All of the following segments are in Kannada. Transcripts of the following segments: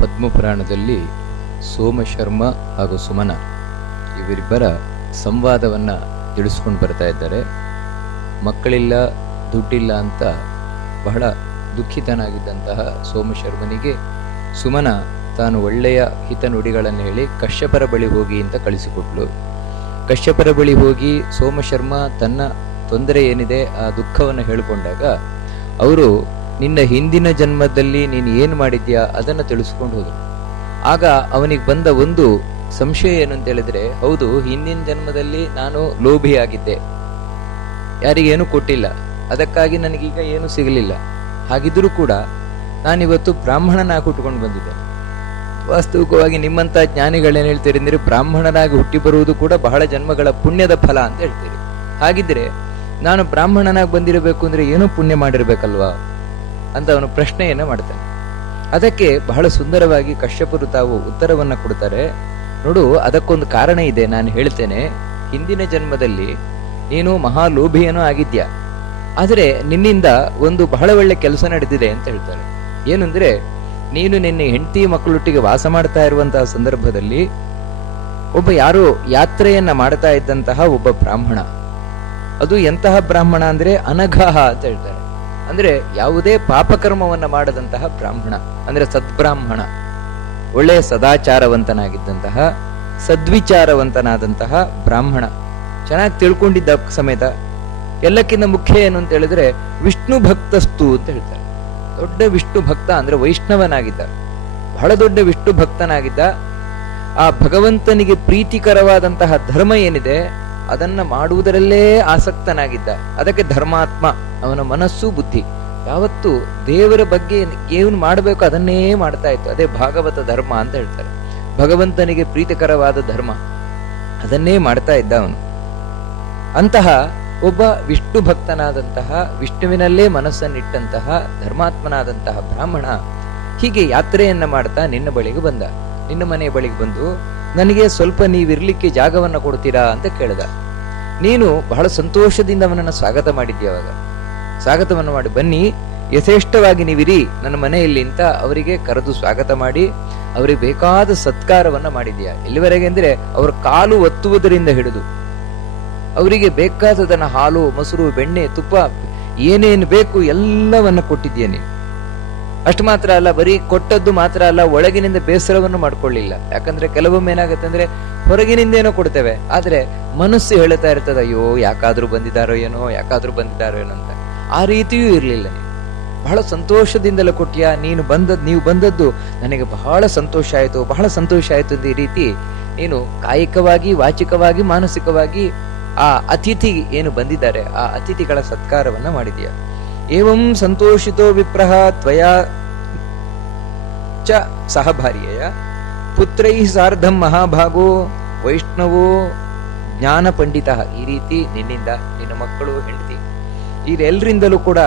ಪದ್ಮಪುರಾಣದಲ್ಲಿ ಸೋಮಶರ್ಮ ಹಾಗೂ ಸುಮನ ಇವರಿಬ್ಬರ ಸಂವಾದವನ್ನು ತಿಳಿಸ್ಕೊಂಡು ಬರ್ತಾ ಇದ್ದಾರೆ. ಮಕ್ಕಳಿಲ್ಲ, ದುಡ್ಡಿಲ್ಲ ಅಂತ ಬಹಳ ದುಃಖಿತನಾಗಿದ್ದಂತಹ ಸೋಮಶರ್ಮನಿಗೆ ಸುಮನ ತಾನು ಒಳ್ಳೆಯ ಹಿತನುಡಿಗಳನ್ನು ಹೇಳಿ ಕಶ್ಯಪರ ಬಳಿ ಹೋಗಿ ಅಂತ ಕಳಿಸಿಕೊಟ್ಲು. ಕಶ್ಯಪರ ಬಳಿ ಹೋಗಿ ಸೋಮಶರ್ಮ ತನ್ನ ತೊಂದರೆ ಏನಿದೆ ಆ ದುಃಖವನ್ನು ಹೇಳಿಕೊಂಡಾಗ ಅವರು ನಿನ್ನ ಹಿಂದಿನ ಜನ್ಮದಲ್ಲಿ ನೀನು ಏನು ಮಾಡಿದ್ಯಾ ಅದನ್ನು ತಿಳಿಸ್ಕೊಂಡು ಹೋದರು. ಆಗ ಅವನಿಗೆ ಬಂದ ಒಂದು ಸಂಶಯ ಏನು ಅಂತ ಹೇಳಿದ್ರೆ, ಹೌದು, ಹಿಂದಿನ ಜನ್ಮದಲ್ಲಿ ನಾನು ಲೋಭಿಯಾಗಿದ್ದೆ, ಯಾರಿಗೇನು ಕೊಟ್ಟಿಲ್ಲ, ಅದಕ್ಕಾಗಿ ನನಗೀಗ ಏನು ಸಿಗಲಿಲ್ಲ. ಹಾಗಿದ್ರೂ ಕೂಡ ನಾನಿವತ್ತು ಬ್ರಾಹ್ಮಣನಾಗಿ ಹುಟ್ಟುಕೊಂಡು ಬಂದಿದ್ದೇನೆ. ವಾಸ್ತವಿಕವಾಗಿ ನಿಮ್ಮಂತ ಜ್ಞಾನಿಗಳೇನು ಹೇಳ್ತೀರಿ ಅಂದ್ರೆ, ಬ್ರಾಹ್ಮಣನಾಗಿ ಹುಟ್ಟಿ ಬರುವುದು ಕೂಡ ಬಹಳ ಜನ್ಮಗಳ ಪುಣ್ಯದ ಫಲ ಅಂತ ಹೇಳ್ತೀರಿ. ಹಾಗಿದ್ರೆ ನಾನು ಬ್ರಾಹ್ಮಣನಾಗಿ ಬಂದಿರಬೇಕು ಅಂದ್ರೆ ಏನೋ ಪುಣ್ಯ ಮಾಡಿರ್ಬೇಕಲ್ವಾ ಅಂತ ಅವನು ಪ್ರಶ್ನೆಯನ್ನ ಮಾಡ್ತಾನೆ. ಅದಕ್ಕೆ ಬಹಳ ಸುಂದರವಾಗಿ ಕಶ್ಯಪರು ತಾವು ಉತ್ತರವನ್ನ ಕೊಡ್ತಾರೆ. ನೋಡು, ಅದಕ್ಕೊಂದು ಕಾರಣ ಇದೆ, ನಾನು ಹೇಳ್ತೇನೆ. ಹಿಂದಿನ ಜನ್ಮದಲ್ಲಿ ನೀನು ಮಹಾಲೋಭಿಯನೂ ಆಗಿದ್ಯಾ, ಆದರೆ ನಿನ್ನಿಂದ ಒಂದು ಬಹಳ ಒಳ್ಳೆ ಕೆಲಸ ನಡೆದಿದೆ ಅಂತ ಹೇಳ್ತಾರೆ. ಏನಂದ್ರೆ, ನೀನು ನಿನ್ನ ಹೆಂಡತಿ ಮಕ್ಕಳೊಟ್ಟಿಗೆ ವಾಸ ಮಾಡ್ತಾ ಇರುವಂತಹ ಸಂದರ್ಭದಲ್ಲಿ ಒಬ್ಬ ಯಾರೋ ಯಾತ್ರೆಯನ್ನ ಮಾಡ್ತಾ ಇದ್ದಂತಹ ಒಬ್ಬ ಬ್ರಾಹ್ಮಣ, ಅದು ಎಂತಹ ಬ್ರಾಹ್ಮಣ ಅಂದ್ರೆ ಅನಘಃ ಅಂತ ಹೇಳ್ತಾರೆ. ಅಂದ್ರೆ ಯಾವುದೇ ಪಾಪಕರ್ಮವನ್ನ ಮಾಡದಂತಹ ಬ್ರಾಹ್ಮಣ, ಅಂದ್ರೆ ಸದ್ಬ್ರಾಹ್ಮಣ, ಒಳ್ಳೆಯ ಸದಾಚಾರವಂತನಾಗಿದ್ದಂತಹ ಸದ್ವಿಚಾರವಂತನಾದಂತಹ ಬ್ರಾಹ್ಮಣ, ಚೆನ್ನಾಗಿ ತಿಳ್ಕೊಂಡಿದ್ದ ಸಮೇತ. ಎಲ್ಲಕ್ಕಿಂತ ಮುಖ್ಯ ಏನು ಅಂತ ಹೇಳಿದ್ರೆ ವಿಷ್ಣು ಭಕ್ತಸ್ತು ಅಂತ ಹೇಳ್ತಾರೆ. ದೊಡ್ಡ ವಿಷ್ಣು ಭಕ್ತ ಅಂದ್ರೆ ವೈಷ್ಣವನಾಗಿದ್ದ, ಬಹಳ ದೊಡ್ಡ ವಿಷ್ಣು ಭಕ್ತನಾಗಿದ್ದ. ಆ ಭಗವಂತನಿಗೆ ಪ್ರೀತಿಕರವಾದಂತಹ ಧರ್ಮ ಏನಿದೆ ಅದನ್ನ ಮಾಡುವುದರಲ್ಲೇ ಆಸಕ್ತನಾಗಿದ್ದ. ಅದಕ್ಕೆ ಧರ್ಮಾತ್ಮ. ಅವನ ಮನಸ್ಸು ಬುದ್ಧಿ ಯಾವತ್ತು ದೇವರ ಬಗ್ಗೆ ಏನು ಮಾಡಬೇಕು ಅದನ್ನೇ ಮಾಡ್ತಾ ಇತ್ತು. ಅದೇ ಭಾಗವತ ಧರ್ಮ ಅಂತ ಹೇಳ್ತಾರೆ. ಭಗವಂತನಿಗೆ ಪ್ರೀತಿಕರವಾದ ಧರ್ಮ ಅದನ್ನೇ ಮಾಡ್ತಾ ಇದ್ದ ಅವನು. ಅಂತಹ ಒಬ್ಬ ವಿಷ್ಣು ಭಕ್ತನಾದಂತಹ, ವಿಷ್ಣುವಿನಲ್ಲೇ ಮನಸ್ಸನ್ನಿಟ್ಟಂತಹ ಧರ್ಮಾತ್ಮನಾದಂತಹ ಬ್ರಾಹ್ಮಣ ಹೀಗೆ ಯಾತ್ರೆಯನ್ನ ಮಾಡ್ತಾ ನಿನ್ನ ಬಳಿಗೆ ಬಂದ. ನಿನ್ನ ಮನೆಯ ಬಳಿಗೆ ಬಂದು, ನನಗೆ ಸ್ವಲ್ಪ ನೀವಿರ್ಲಿಕ್ಕೆ ಜಾಗವನ್ನ ಕೊಡ್ತೀರಾ ಅಂತ ಕೇಳ್ದ. ನೀನು ಬಹಳ ಸಂತೋಷದಿಂದ ಅವನನ್ನ ಸ್ವಾಗತ ಮಾಡಿದ್ಯ. ಅವಾಗ ಸ್ವಾಗತವನ್ನು ಮಾಡಿ, ಬನ್ನಿ, ಯಥೇಷ್ಟವಾಗಿ ನೀವಿರಿ ನನ್ನ ಮನೆಯಲ್ಲಿ ಅಂತ ಅವರಿಗೆ ಕರೆದು ಸ್ವಾಗತ ಮಾಡಿ ಅವರಿಗೆ ಬೇಕಾದ ಸತ್ಕಾರವನ್ನ ಮಾಡಿದ್ಯಾ. ಎಲ್ಲಿವರೆಗೆ ಅಂದ್ರೆ ಅವರ ಕಾಲು ಒತ್ತುವುದರಿಂದ ಹಿಡಿದು ಅವರಿಗೆ ಬೇಕಾದದನ್ನ ಹಾಲು, ಮೊಸರು, ಬೆಣ್ಣೆ, ತುಪ್ಪ ಏನೇನು ಬೇಕು ಎಲ್ಲವನ್ನ ಕೊಟ್ಟಿದ್ದೇನೆ. ಅಷ್ಟು ಮಾತ್ರ ಅಲ್ಲ, ಬರೀ ಕೊಟ್ಟದ್ದು ಮಾತ್ರ ಅಲ್ಲ, ಒಳಗಿನಿಂದ ಬೇಸರವನ್ನು ಮಾಡ್ಕೊಳ್ಳಿಲ್ಲ. ಯಾಕಂದ್ರೆ ಕೆಲವೊಮ್ಮೆ ಏನಾಗುತ್ತೆ ಅಂದ್ರೆ ಹೊರಗಿನಿಂದ ಏನೋ ಕೊಡ್ತೇವೆ, ಆದ್ರೆ ಮನಸ್ಸು ಹೇಳ್ತಾ ಇರ್ತದೆ, ಅಯ್ಯೋ ಯಾಕಾದ್ರೂ ಬಂದಿದ್ದಾರೋ ಏನೋ, ಯಾಕಾದ್ರೂ ಬಂದಿದ್ದಾರೋ ಏನೋ ಅಂತ. ಆ ರೀತಿಯೂ ಇರ್ಲಿಲ್ಲ. ನೀವು ಬಹಳ ಸಂತೋಷದಿಂದಲೇ ಕೊಟ್ಟಿಯಾ. ನೀವು ಬಂದದ್ದು ನನಗೆ ಬಹಳ ಸಂತೋಷ ಆಯ್ತು, ಬಹಳ ಸಂತೋಷ ಆಯ್ತು ಅಂತ ಈ ರೀತಿ ನೀನು ಕಾಯಿಕವಾಗಿ, ವಾಚಿಕವಾಗಿ, ಮಾನಸಿಕವಾಗಿ ಆ ಅತಿಥಿ ಏನು ಬಂದಿದ್ದಾರೆ ಆ ಅತಿಥಿಗಳ ಸತ್ಕಾರವನ್ನ ಮಾಡಿದೀಯ. ಏವಂ ಸಂತೋಷಿತೋ ವಿಪ್ರಹ ತ್ವಯಾ ಚ ಸಹಭಾರ್ಯಯ ಪುತ್ರೈ ಸಾರ್ಧಂ ಮಹಾಭಾಗೋ ವೈಷ್ಣವೋ ಜ್ಞಾನ ಪಂಡಿತ. ಈ ರೀತಿ ನಿನ್ನಿಂದ ನಿನ್ನ ಮಕ್ಕಳು, ಹೆಂಡತಿ, ಇವರೆಲ್ಲರಿಂದಲೂ ಕೂಡ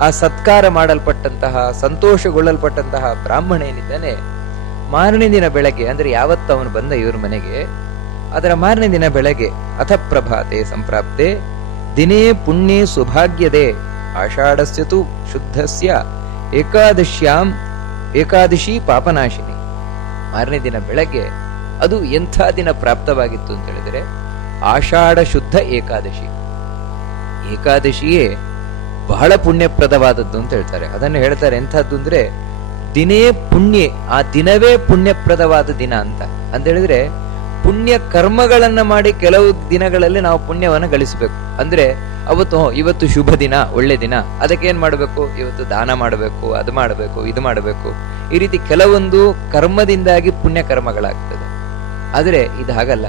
ಆ ಸತ್ಕಾರ ಮಾಡಲ್ಪಟ್ಟಂತಹ, ಸಂತೋಷಗೊಳ್ಳಲ್ಪಟ್ಟಂತಹ ಬ್ರಾಹ್ಮಣ ಏನಿದ್ದಾನೆ, ಮಾರನೇ ದಿನ ಬೆಳಗ್ಗೆ, ಅಂದ್ರೆ ಯಾವತ್ತು ಅವನು ಬಂದ ಇವ್ರ ಮನೆಗೆ, ಅದರ ಮಾರನೇ ದಿನ ಬೆಳಗ್ಗೆ, ಅಥ ಪ್ರಭಾತೆ ಸಂಪ್ರಾಪ್ತೆ ದಿನೇ ಪುಣ್ಯೇ ಸುಭಾಗ್ಯದೆ ಆಷಾಢಸ್ಯತು ಶುದ್ಧಸ್ಯ ಏಕಾದಶಿ ಪಾಪನಾಶಿನಿ. ಮಾರನೇ ದಿನ ಬೆಳಗ್ಗೆ ಅದು ಎಂಥ ದಿನ ಪ್ರಾಪ್ತವಾಗಿತ್ತು ಅಂತ ಹೇಳಿದ್ರೆ ಆಷಾಢ ಶುದ್ಧ ಏಕಾದಶಿ. ಏಕಾದಶಿಯೇ ಬಹಳ ಪುಣ್ಯಪ್ರದವಾದದ್ದು ಅಂತ ಹೇಳ್ತಾರೆ. ಅದನ್ನು ಹೇಳ್ತಾರೆ ಎಂಥದ್ದು ಅಂದ್ರೆ ದಿನೇ ಪುಣ್ಯ, ಆ ದಿನವೇ ಪುಣ್ಯಪ್ರದವಾದ ದಿನ ಅಂತ ಹೇಳಿದ್ರೆ ಪುಣ್ಯ ಕರ್ಮಗಳನ್ನ ಮಾಡಿ ಕೆಲವು ದಿನಗಳಲ್ಲಿ ನಾವು ಪುಣ್ಯವನ್ನು ಗಳಿಸಬೇಕು. ಅಂದ್ರೆ ಇವತ್ತು ಶುಭ ದಿನ, ಒಳ್ಳೆ ದಿನ, ಅದಕ್ಕೆ ಏನ್ ಮಾಡಬೇಕು, ಇವತ್ತು ದಾನ ಮಾಡಬೇಕು, ಅದು ಮಾಡಬೇಕು, ಇದು ಮಾಡಬೇಕು. ಈ ರೀತಿ ಕೆಲವೊಂದು ಕರ್ಮದಿಂದಾಗಿ ಪುಣ್ಯ ಕರ್ಮಗಳಾಗ್ತದೆ. ಆದ್ರೆ ಇದು ಹಾಗಲ್ಲ.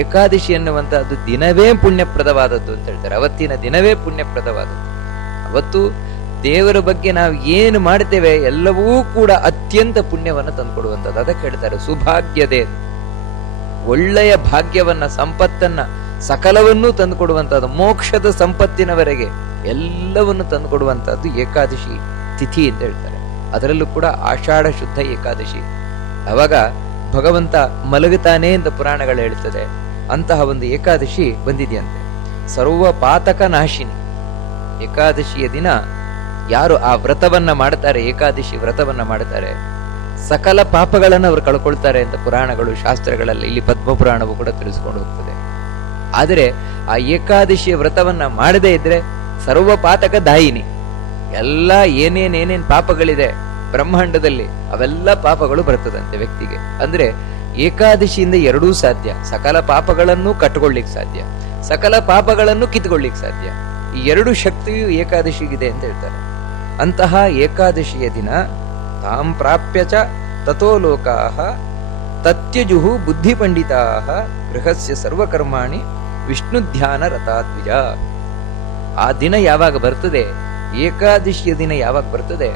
ಏಕಾದಶಿ ಎನ್ನುವಂತಹದ್ದು ದಿನವೇ ಪುಣ್ಯಪ್ರದವಾದದ್ದು ಅಂತ ಹೇಳ್ತಾರೆ. ಅವತ್ತಿನ ದಿನವೇ ಪುಣ್ಯಪ್ರದವಾದದ್ದು. ಅವತ್ತು ದೇವರ ಬಗ್ಗೆ ನಾವು ಏನು ಮಾಡ್ತೇವೆ ಎಲ್ಲವೂ ಕೂಡ ಅತ್ಯಂತ ಪುಣ್ಯವನ್ನು ತಂದುಕೊಡುವಂಥದ್ದು. ಅದಕ್ಕೆ ಹೇಳ್ತಾರೆ ಸುಭಾಗ್ಯದೆ, ಒಳ್ಳೆಯ ಭಾಗ್ಯವನ್ನ, ಸಂಪತ್ತನ್ನ, ಸಕಲವನ್ನೂ ತಂದುಕೊಡುವಂತಹದ್ದು, ಮೋಕ್ಷದ ಸಂಪತ್ತಿನವರೆಗೆ ಎಲ್ಲವನ್ನು ತಂದುಕೊಡುವಂತಹದ್ದು ಏಕಾದಶಿ ತಿಥಿ ಅಂತ ಹೇಳ್ತಾರೆ. ಅದರಲ್ಲೂ ಕೂಡ ಆಷಾಢ ಶುದ್ಧ ಏಕಾದಶಿ. ಅವಾಗ ಭಗವಂತ ಮಲಗುತ್ತಾನೆ ಅಂತ ಪುರಾಣಗಳು ಹೇಳ್ತದೆ. ಅಂತಹ ಒಂದು ಏಕಾದಶಿ ಬಂದಿದೆಯಂತೆ. ಸರ್ವ ಪಾತಕ ನಾಶಿನಿ. ಏಕಾದಶಿಯ ದಿನ ಯಾರು ಆ ವ್ರತವನ್ನ ಮಾಡ್ತಾರೆ, ಏಕಾದಶಿ ವ್ರತವನ್ನ ಮಾಡ್ತಾರೆ, ಸಕಲ ಪಾಪಗಳನ್ನು ಅವರು ಕಳ್ಕೊಳ್ತಾರೆ ಅಂತ ಪುರಾಣಗಳು ಶಾಸ್ತ್ರಗಳಲ್ಲಿ, ಇಲ್ಲಿ ಪದ್ಮಪುರಾಣವು ಕೂಡ ತಿಳಿಸ್ಕೊಂಡು ಹೋಗ್ತದೆ. ಆದರೆ ಆ ಏಕಾದಶಿಯ ವ್ರತವನ್ನ ಮಾಡದೇ ಇದ್ರೆ ಸರ್ವ ಪಾತಕ ದಾಯಿನಿ, ಎಲ್ಲ ಏನೇನ್ ಪಾಪಗಳಿದೆ ಬ್ರಹ್ಮಾಂಡದಲ್ಲಿ ಅವೆಲ್ಲ ಪಾಪಗಳು ಬರ್ತದಂತೆ ವ್ಯಕ್ತಿಗೆ. ಅಂದ್ರೆ ಏಕಾದಶಿಯಿಂದ ಎರಡೂ ಸಾಧ್ಯ, ಸಕಲ ಪಾಪಗಳನ್ನು ಕಟ್ಟಿಕೊಳ್ಳಿಕ್ ಸಾಧ್ಯ, ಸಕಲ ಪಾಪಗಳನ್ನು ಕಿತ್ಕೊಳ್ಳಿಕ್ ಸಾಧ್ಯ. ಈ ಎರಡು ಶಕ್ತಿಯು ಏಕಾದಶಿಗಿದೆ ಅಂತ ಹೇಳ್ತಾರೆ. ಅಂತಹ ಏಕಾದಶಿಯ ದಿನ ತಾಂ ಪ್ರಾಪ್ಯ ಚ ತಥೋ ಲೋಕಾಃ ತತ್ಯಜುಹು ಬುದ್ಧಿ ಪಂಡಿತಾಃ ಗೃಹಸ್ಯ ಸರ್ವಕರ್ಮಾಣಿ ವಿಷ್ಣು ಧ್ಯಾನ ರತಾದ್ವಿಜ. ಆ ದಿನ ಯಾವಾಗ ಬರ್ತದೆ, ಏಕಾದಶಿಯ ದಿನ ಯಾವಾಗ ಬರ್ತದೆ,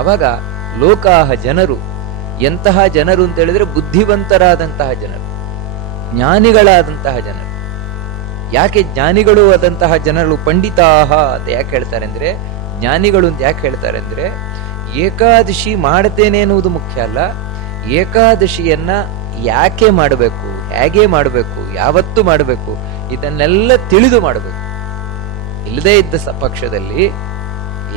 ಅವಾಗ ಲೋಕಾಹ ಜನರು, ಎಂತಹ ಜನರು ಅಂತ ಹೇಳಿದ್ರೆ ಬುದ್ಧಿವಂತರಾದಂತಹ ಜನರು, ಜ್ಞಾನಿಗಳಾದಂತಹ ಜನರು. ಯಾಕೆ ಜ್ಞಾನಿಗಳು ಆದಂತಹ ಜನರು ಪಂಡಿತಾಹ ಅಂತ ಯಾಕೆ ಹೇಳ್ತಾರೆ ಅಂದ್ರೆ, ಜ್ಞಾನಿಗಳು ಅಂತ ಯಾಕೆ ಹೇಳ್ತಾರೆ ಅಂದ್ರೆ, ಏಕಾದಶಿ ಮಾಡ್ತೇನೆ ಎನ್ನುವುದು ಮುಖ್ಯ ಅಲ್ಲ, ಏಕಾದಶಿಯನ್ನ ಯಾಕೆ ಮಾಡಬೇಕು, ಹೇಗೆ ಮಾಡಬೇಕು, ಯಾವತ್ತು ಮಾಡಬೇಕು, ಇದನ್ನೆಲ್ಲ ತಿಳಿದು ಮಾಡಬೇಕು. ಇಲ್ಲದೇ ಇದ್ದ ಪಕ್ಷದಲ್ಲಿ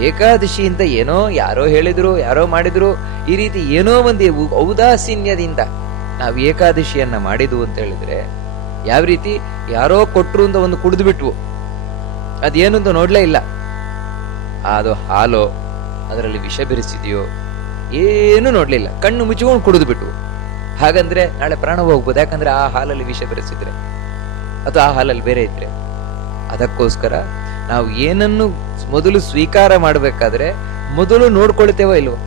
ಏಕಾದಶಿಯಿಂದ ಏನೋ ಯಾರೋ ಹೇಳಿದ್ರು, ಯಾರೋ ಮಾಡಿದ್ರು, ಈ ರೀತಿ ಏನೋ ಒಂದು ಔದಾಸೀನ್ಯದಿಂದ ನಾವು ಏಕಾದಶಿಯನ್ನ ಮಾಡಿದ್ವು ಅಂತ ಹೇಳಿದ್ರೆ, ಯಾವ ರೀತಿ ಯಾರೋ ಕೊಟ್ರು ಅಂತ ಒಂದು ಕುಡಿದು ಬಿಟ್ವು, ಅದೇನು ಅಂತ ನೋಡ್ಲೇ ಇಲ್ಲ, ಅದು ಹಾಲೋ ಅದರಲ್ಲಿ ವಿಷ ಬೆರೆಸಿದೆಯೋ ಏನು ನೋಡ್ಲಿಲ್ಲ, ಕಣ್ಣು ಮುಚ್ಚಿಕೊಂಡು ಕುಡಿದು ಬಿಟ್ವು. ಹಾಗಂದ್ರೆ ನಾಳೆ ಪ್ರಾಣ ಹೋಗ್ಬೋದು, ಯಾಕಂದ್ರೆ ಆ ಹಾಲಲ್ಲಿ ವಿಷ ಬೆರೆಸಿದ್ರೆ ಅಥವಾ ಆ ಹಾಲಲ್ಲಿ ಬೇರೆ ಇದ್ರೆ. ಅದಕ್ಕೋಸ್ಕರ ನಾವು ಏನನ್ನು ಮೊದಲು ಸ್ವೀಕಾರ ಮಾಡಬೇಕಾದ್ರೆ ಮೊದಲು ನೋಡ್ಕೊಳ್ತೇವೋ ಇಲ್ವೋ,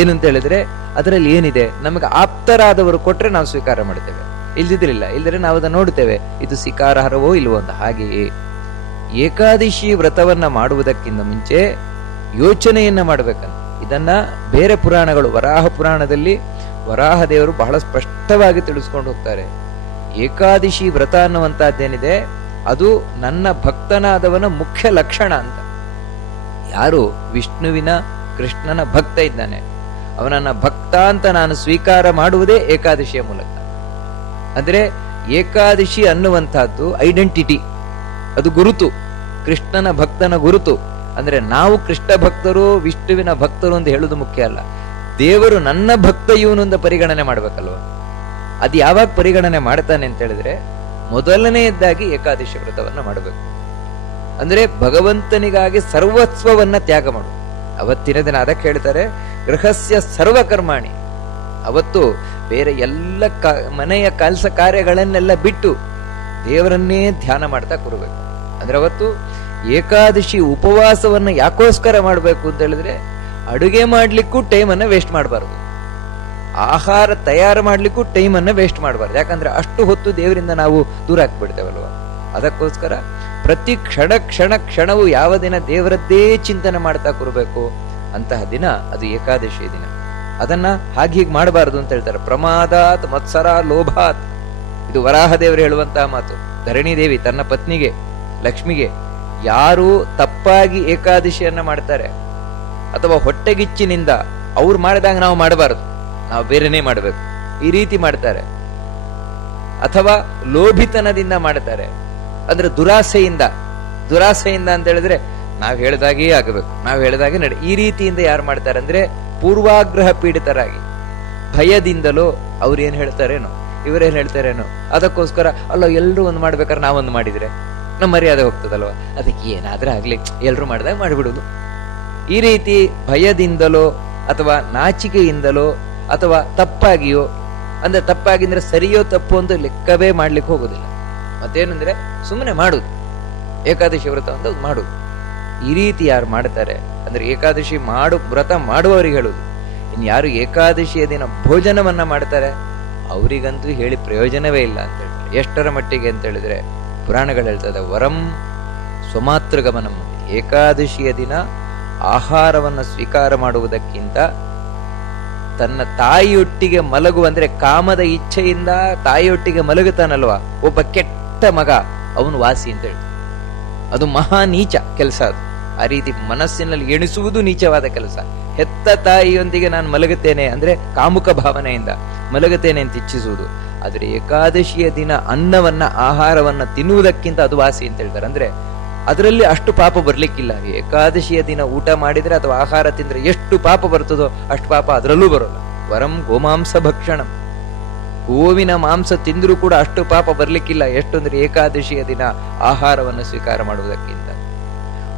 ಏನಂತ ಹೇಳಿದ್ರೆ ಅದರಲ್ಲಿ ಏನಿದೆ, ನಮಗೆ ಆಪ್ತರಾದವರು ಕೊಟ್ರೆ ನಾವು ಸ್ವೀಕಾರ ಮಾಡ್ತೇವೆ, ಇಲ್ದಿದ್ರಿಲ್ಲ, ಇಲ್ದ್ರೆ ನಾವು ಅದನ್ನು ನೋಡ್ತೇವೆ ಇದು ಸ್ವೀಕಾರಾರ್ಹವೋ ಇಲ್ವೋ ಅಂತ. ಹಾಗೆಯೇ ಏಕಾದಶಿ ವ್ರತವನ್ನ ಮಾಡುವುದಕ್ಕಿಂತ ಮುಂಚೆ ಯೋಚನೆಯನ್ನ ಮಾಡ್ಬೇಕಂತ. ಇದನ್ನ ಬೇರೆ ಪುರಾಣಗಳು, ವರಾಹ ಪುರಾಣದಲ್ಲಿ ವರಾಹ ದೇವರು ಬಹಳ ಸ್ಪಷ್ಟವಾಗಿ ತಿಳಿಸ್ಕೊಂಡು ಹೋಗ್ತಾರೆ. ಏಕಾದಶಿ ವ್ರತ ಅನ್ನುವಂತಹದ್ದೇನಿದೆ ಅದು ನನ್ನ ಭಕ್ತನಾದವನ ಮುಖ್ಯ ಲಕ್ಷಣ ಅಂತ. ಯಾರು ವಿಷ್ಣುವಿನ ಕೃಷ್ಣನ ಭಕ್ತ ಇದ್ದಾನೆ, ಅವನನ್ನ ಭಕ್ತ ಅಂತ ನಾನು ಸ್ವೀಕಾರ ಮಾಡುವುದೇ ಏಕಾದಶಿಯ ಮೂಲಕ. ಅಂದ್ರೆ ಏಕಾದಶಿ ಅನ್ನುವಂತಹದ್ದು ಐಡೆಂಟಿಟಿ, ಅದು ಗುರುತು, ಕೃಷ್ಣನ ಭಕ್ತನ ಗುರುತು. ಅಂದ್ರೆ ನಾವು ಕೃಷ್ಣ ಭಕ್ತರು, ವಿಷ್ಣುವಿನ ಭಕ್ತರು ಅಂತ ಹೇಳುದು ಮುಖ್ಯ ಅಲ್ಲ, ದೇವರು ನನ್ನ ಭಕ್ತ ಇವನು ಅಂತ ಪರಿಗಣನೆ ಮಾಡ್ಬೇಕಲ್ವ. ಅದು ಯಾವಾಗ ಪರಿಗಣನೆ ಮಾಡ್ತಾನೆ ಅಂತ ಹೇಳಿದ್ರೆ, ಮೊದಲನೆಯದಾಗಿ ಏಕಾದಶಿ ವ್ರತವನ್ನ ಮಾಡಬೇಕು. ಅಂದ್ರೆ ಭಗವಂತನಿಗಾಗಿ ಸರ್ವಸ್ವವನ್ನ ತ್ಯಾಗ ಮಾಡು. ಅವತ್ತಿನ ದಿನ ಅದಕ್ಕೆ ಹೇಳ್ತಾರೆ ಗೃಹಸ್ಯ ಸರ್ವಕರ್ಮಾಣಿ. ಅವತ್ತು ಬೇರೆ ಎಲ್ಲ ಮನೆಯ ಕೆಲಸ ಕಾರ್ಯಗಳನ್ನೆಲ್ಲ ಬಿಟ್ಟು ದೇವರನ್ನೇ ಧ್ಯಾನ ಮಾಡ್ತಾ ಕೂರಬೇಕು. ಅಂದ್ರೆ ಅವತ್ತು ಏಕಾದಶಿ ಉಪವಾಸವನ್ನ ಯಾಕೋಸ್ಕರ ಮಾಡಬೇಕು ಅಂತ ಹೇಳಿದ್ರೆ, ಅಡುಗೆ ಮಾಡ್ಲಿಕ್ಕೂ ಟೈಮನ್ನ ವೇಸ್ಟ್ ಮಾಡಬಾರದು, ಆಹಾರ ತಯಾರು ಮಾಡ್ಲಿಕ್ಕೂ ಟೈಮನ್ನ ವೇಸ್ಟ್ ಮಾಡಬಾರ್ದು. ಯಾಕಂದ್ರೆ ಅಷ್ಟು ಹೊತ್ತು ದೇವರಿಂದ ನಾವು ದೂರ ಹಾಕ್ಬಿಡ್ತೇವಲ್ವ. ಅದಕ್ಕೋಸ್ಕರ ಪ್ರತಿ ಕ್ಷಣವೂ ಯಾವ ದಿನ ದೇವರದ್ದೇ ಚಿಂತನೆ ಮಾಡ್ತಾ ಕೂರಬೇಕು ಅಂತಹ ದಿನ ಅದು ಏಕಾದಶಿ ದಿನ. ಅದನ್ನ ಹೀಗೆ ಮಾಡಬಾರದು ಅಂತ ಹೇಳ್ತಾರೆ. ಪ್ರಮಾದಾತ್ ಮತ್ಸರ ಲೋಭಾತ್, ಇದು ವರಾಹ ದೇವರು ಹೇಳುವಂತಹ ಮಾತು. ಧರಣಿ ದೇವಿ ತನ್ನ ಪತ್ನಿಗೆ ಲಕ್ಷ್ಮಿಗೆ, ಯಾರು ತಪ್ಪಾಗಿ ಏಕಾದಶಿಯನ್ನ ಮಾಡ್ತಾರೆ ಅಥವಾ ಹೊಟ್ಟೆಗಿಚ್ಚಿನಿಂದ ಅವ್ರು ಮಾಡಿದಾಗ ನಾವು ಮಾಡಬಾರದು, ನಾವು ಬೇರೆನೇ ಮಾಡಬೇಕು, ಈ ರೀತಿ ಮಾಡ್ತಾರೆ. ಅಥವಾ ಲೋಭಿತನದಿಂದ ಮಾಡ್ತಾರೆ, ಅಂದ್ರೆ ದುರಾಸೆಯಿಂದ ಅಂತ ಹೇಳಿದ್ರೆ ನಾವ್ ಹೇಳ್ದಾಗೇ ಆಗಬೇಕು, ನಾವ್ ಹೇಳ್ದಾಗೆ ನಡೆ, ಈ ರೀತಿಯಿಂದ ಯಾರು ಮಾಡ್ತಾರೆ ಅಂದ್ರೆ ಪೂರ್ವಾಗ್ರಹ ಪೀಡಿತರಾಗಿ, ಭಯದಿಂದಲೋ ಅವ್ರು ಏನ್ ಹೇಳ್ತಾರೇನೋ ಇವರೇನ್ ಹೇಳ್ತಾರೇನೋ, ಅದಕ್ಕೋಸ್ಕರ ಅಲ್ಲ ಎಲ್ರು ಒಂದು ಮಾಡ್ಬೇಕಾದ್ರೆ ನಾವೊಂದು ಮಾಡಿದ್ರೆ ನಮ್ಮ ಮರ್ಯಾದೆ ಹೋಗ್ತದಲ್ವ, ಅದಕ್ಕೆ ಏನಾದ್ರೆ ಆಗ್ಲಿ ಎಲ್ರು ಮಾಡಿದಾಗ ಮಾಡಿಬಿಡುದು. ಈ ರೀತಿ ಭಯದಿಂದಲೋ ಅಥವಾ ನಾಚಿಕೆಯಿಂದಲೋ ಅಥವಾ ತಪ್ಪಾಗಿಯೋ, ಅಂದ್ರೆ ತಪ್ಪಾಗಿಂದ್ರೆ ಸರಿಯೋ ತಪ್ಪು ಅಂತ ಲೆಕ್ಕವೇ ಮಾಡ್ಲಿಕ್ಕೆ ಹೋಗುದಿಲ್ಲ. ಮತ್ತೇನಂದ್ರೆ ಸುಮ್ಮನೆ ಮಾಡುದು, ಏಕಾದಶಿ ವ್ರತ ಅಂತ ಮಾಡುದು. ಈ ರೀತಿ ಯಾರು ಮಾಡ್ತಾರೆ ಅಂದ್ರೆ ಏಕಾದಶಿ ವ್ರತ ಮಾಡುವವರಿಗೆ ಹೇಳುದು. ಇನ್ ಯಾರು ಏಕಾದಶಿಯ ದಿನ ಭೋಜನವನ್ನ ಮಾಡ್ತಾರೆ ಅವರಿಗಂತೂ ಹೇಳಿ ಪ್ರಯೋಜನವೇ ಇಲ್ಲ ಅಂತ ಹೇಳ್ತಾರೆ. ಎಷ್ಟರ ಮಟ್ಟಿಗೆ ಅಂತ ಹೇಳಿದ್ರೆ ಪುರಾಣಗಳು ಹೇಳ್ತದೆ, ವರಂ ಸ್ವಮಾತೃಗಮನಂ. ಏಕಾದಶಿಯ ದಿನ ಆಹಾರವನ್ನ ಸ್ವೀಕಾರ ಮಾಡುವುದಕ್ಕಿಂತ ತನ್ನ ತಾಯಿಯೊಟ್ಟಿಗೆ ಮಲಗುವ, ಅಂದ್ರೆ ಕಾಮದ ಇಚ್ಛೆಯಿಂದ ತಾಯಿಯೊಟ್ಟಿಗೆ ಮಲಗುತ್ತಾನಲ್ವಾ ಒಬ್ಬ ಕೆಟ್ಟ ಮಗ, ಅವನು ವಾಸಿ ಅಂತ ಹೇಳ್ತಾರೆ. ಅದು ಮಹಾ ನೀಚ ಕೆಲಸ ಅದು. ಆ ರೀತಿ ಮನಸ್ಸಿನಲ್ಲಿ ಎಣಿಸುವುದು ನೀಚವಾದ ಕೆಲಸ. ಹೆತ್ತ ತಾಯಿಯೊಂದಿಗೆ ನಾನು ಮಲಗುತ್ತೇನೆ ಅಂದ್ರೆ ಕಾಮುಕ ಭಾವನೆಯಿಂದ ಮಲಗುತ್ತೇನೆ ಅಂತ ಇಚ್ಛಿಸುವುದು. ಆದ್ರೆ ಏಕಾದಶಿಯ ದಿನ ಅನ್ನವನ್ನ ಆಹಾರವನ್ನ ತಿನ್ನುವುದಕ್ಕಿಂತ ಅದು ವಾಸಿ ಅಂತ ಹೇಳ್ತಾರೆ. ಅಂದ್ರೆ ಅದರಲ್ಲಿ ಅಷ್ಟು ಪಾಪ ಬರ್ಲಿಕ್ಕಿಲ್ಲ. ಏಕಾದಶಿಯ ದಿನ ಊಟ ಮಾಡಿದ್ರೆ ಅಥವಾ ಆಹಾರ ತಿಂದ್ರೆ ಎಷ್ಟು ಪಾಪ ಬರ್ತದೋ ಅಷ್ಟು ಪಾಪ ಅದರಲ್ಲೂ ಬರೋಲ್ಲ. ವರಂ ಗೋಮಾಂಸ ಭಕ್ಷಣಂ. ಗೋವಿನ ಮಾಂಸ ತಿಂದರೂ ಕೂಡ ಅಷ್ಟು ಪಾಪ ಬರ್ಲಿಕ್ಕಿಲ್ಲ, ಎಷ್ಟು ಅಂದ್ರೆ ಏಕಾದಶಿಯ ದಿನ ಆಹಾರವನ್ನು ಸ್ವೀಕಾರ ಮಾಡುವುದಕ್ಕಿಂತ.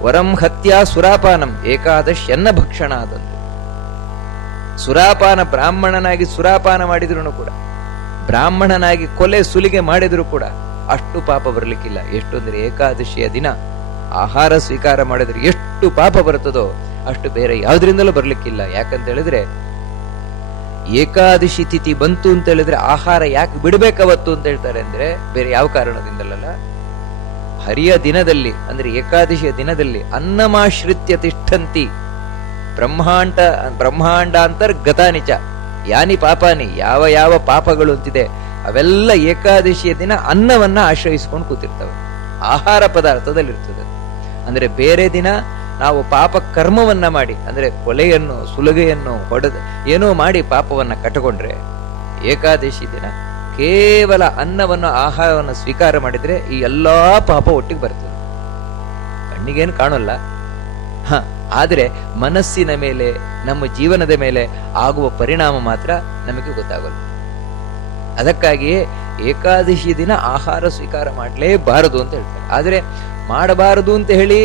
ವರಂ ಹತ್ಯಾ ಸುರಾಪಾನಂ, ಏಕಾದಶಿಯನ್ನ ಭಕ್ಷಣ ಆದಂತೆ. ಸುರಾಪಾನ, ಬ್ರಾಹ್ಮಣನಾಗಿ ಸುರಾಪಾನ ಮಾಡಿದ್ರು ಕೂಡ, ಬ್ರಾಹ್ಮಣನಾಗಿ ಕೊಲೆ ಸುಲಿಗೆ ಮಾಡಿದ್ರು ಕೂಡ ಅಷ್ಟು ಪಾಪ ಬರ್ಲಿಕ್ಕಿಲ್ಲ. ಎಷ್ಟು ಅಂದ್ರೆ ಏಕಾದಶಿಯ ದಿನ ಆಹಾರ ಸ್ವೀಕಾರ ಮಾಡಿದ್ರೆ ಎಷ್ಟು ಪಾಪ ಬರ್ತದೋ ಅಷ್ಟು ಬೇರೆ ಯಾವ್ದ್ರಿಂದಲೂ ಬರ್ಲಿಕ್ಕಿಲ್ಲ. ಯಾಕಂತ ಹೇಳಿದ್ರೆ ಏಕಾದಶಿ ತಿಥಿ ಬಂತು ಅಂತ ಹೇಳಿದ್ರೆ ಆಹಾರ ಯಾಕೆ ಬಿಡ್ಬೇಕವತ್ತು ಅಂತ ಹೇಳ್ತಾರೆ ಅಂದ್ರೆ ಬೇರೆ ಯಾವ ಕಾರಣದಿಂದಲಲ್ಲ, ಹರಿಯ ದಿನದಲ್ಲಿ ಅಂದ್ರೆ ಏಕಾದಶಿಯ ದಿನದಲ್ಲಿ ಅನ್ನಮಾಶ್ರಿತ್ಯ ತಿಷ್ಠಂತಿ ಬ್ರಹ್ಮಾಂಡಾಂತರ್ಗತಾನಿಚ ಯಾನಿ ಪಾಪಾನಿ, ಯಾವ ಯಾವ ಪಾಪಗಳು ಅಂತಿದೆ ಅವೆಲ್ಲ ಏಕಾದಶಿಯ ದಿನ ಅನ್ನವನ್ನ ಆಶ್ರಯಿಸಿಕೊಂಡು ಕೂತಿರ್ತವೆ, ಆಹಾರ ಪದಾರ್ಥದಲ್ಲಿರ್ತದೆ. ಅಂದ್ರೆ ಬೇರೆ ದಿನ ನಾವು ಪಾಪ ಕರ್ಮವನ್ನ ಮಾಡಿ ಅಂದ್ರೆ ಕೊಲೆಯನ್ನು ಸುಲಗೆಯನ್ನು ಹೊಡೆದು ಏನೋ ಮಾಡಿ ಪಾಪವನ್ನ ಕಟ್ಟಕೊಂಡ್ರೆ, ಏಕಾದಶಿ ದಿನ ಕೇವಲ ಅನ್ನವನ್ನು ಆಹಾರವನ್ನು ಸ್ವೀಕಾರ ಮಾಡಿದ್ರೆ ಈ ಎಲ್ಲಾ ಪಾಪ ಒಟ್ಟಿಗೆ ಬರ್ತದೆ. ಕಣ್ಣಿಗೇನು ಕಾಣಲ್ಲ, ಆದ್ರೆ ಮನಸ್ಸಿನ ಮೇಲೆ, ನಮ್ಮ ಜೀವನದ ಮೇಲೆ ಆಗುವ ಪರಿಣಾಮ ಮಾತ್ರ ನಮಗೆ ಗೊತ್ತಾಗಲ್ಲ. ಅದಕ್ಕಾಗಿಯೇ ಏಕಾದಶಿ ದಿನ ಆಹಾರ ಸ್ವೀಕಾರ ಮಾಡಲೇಬಾರದು ಅಂತ ಹೇಳ್ತಾರೆ. ಆದ್ರೆ ಮಾಡಬಾರದು ಅಂತ ಹೇಳಿ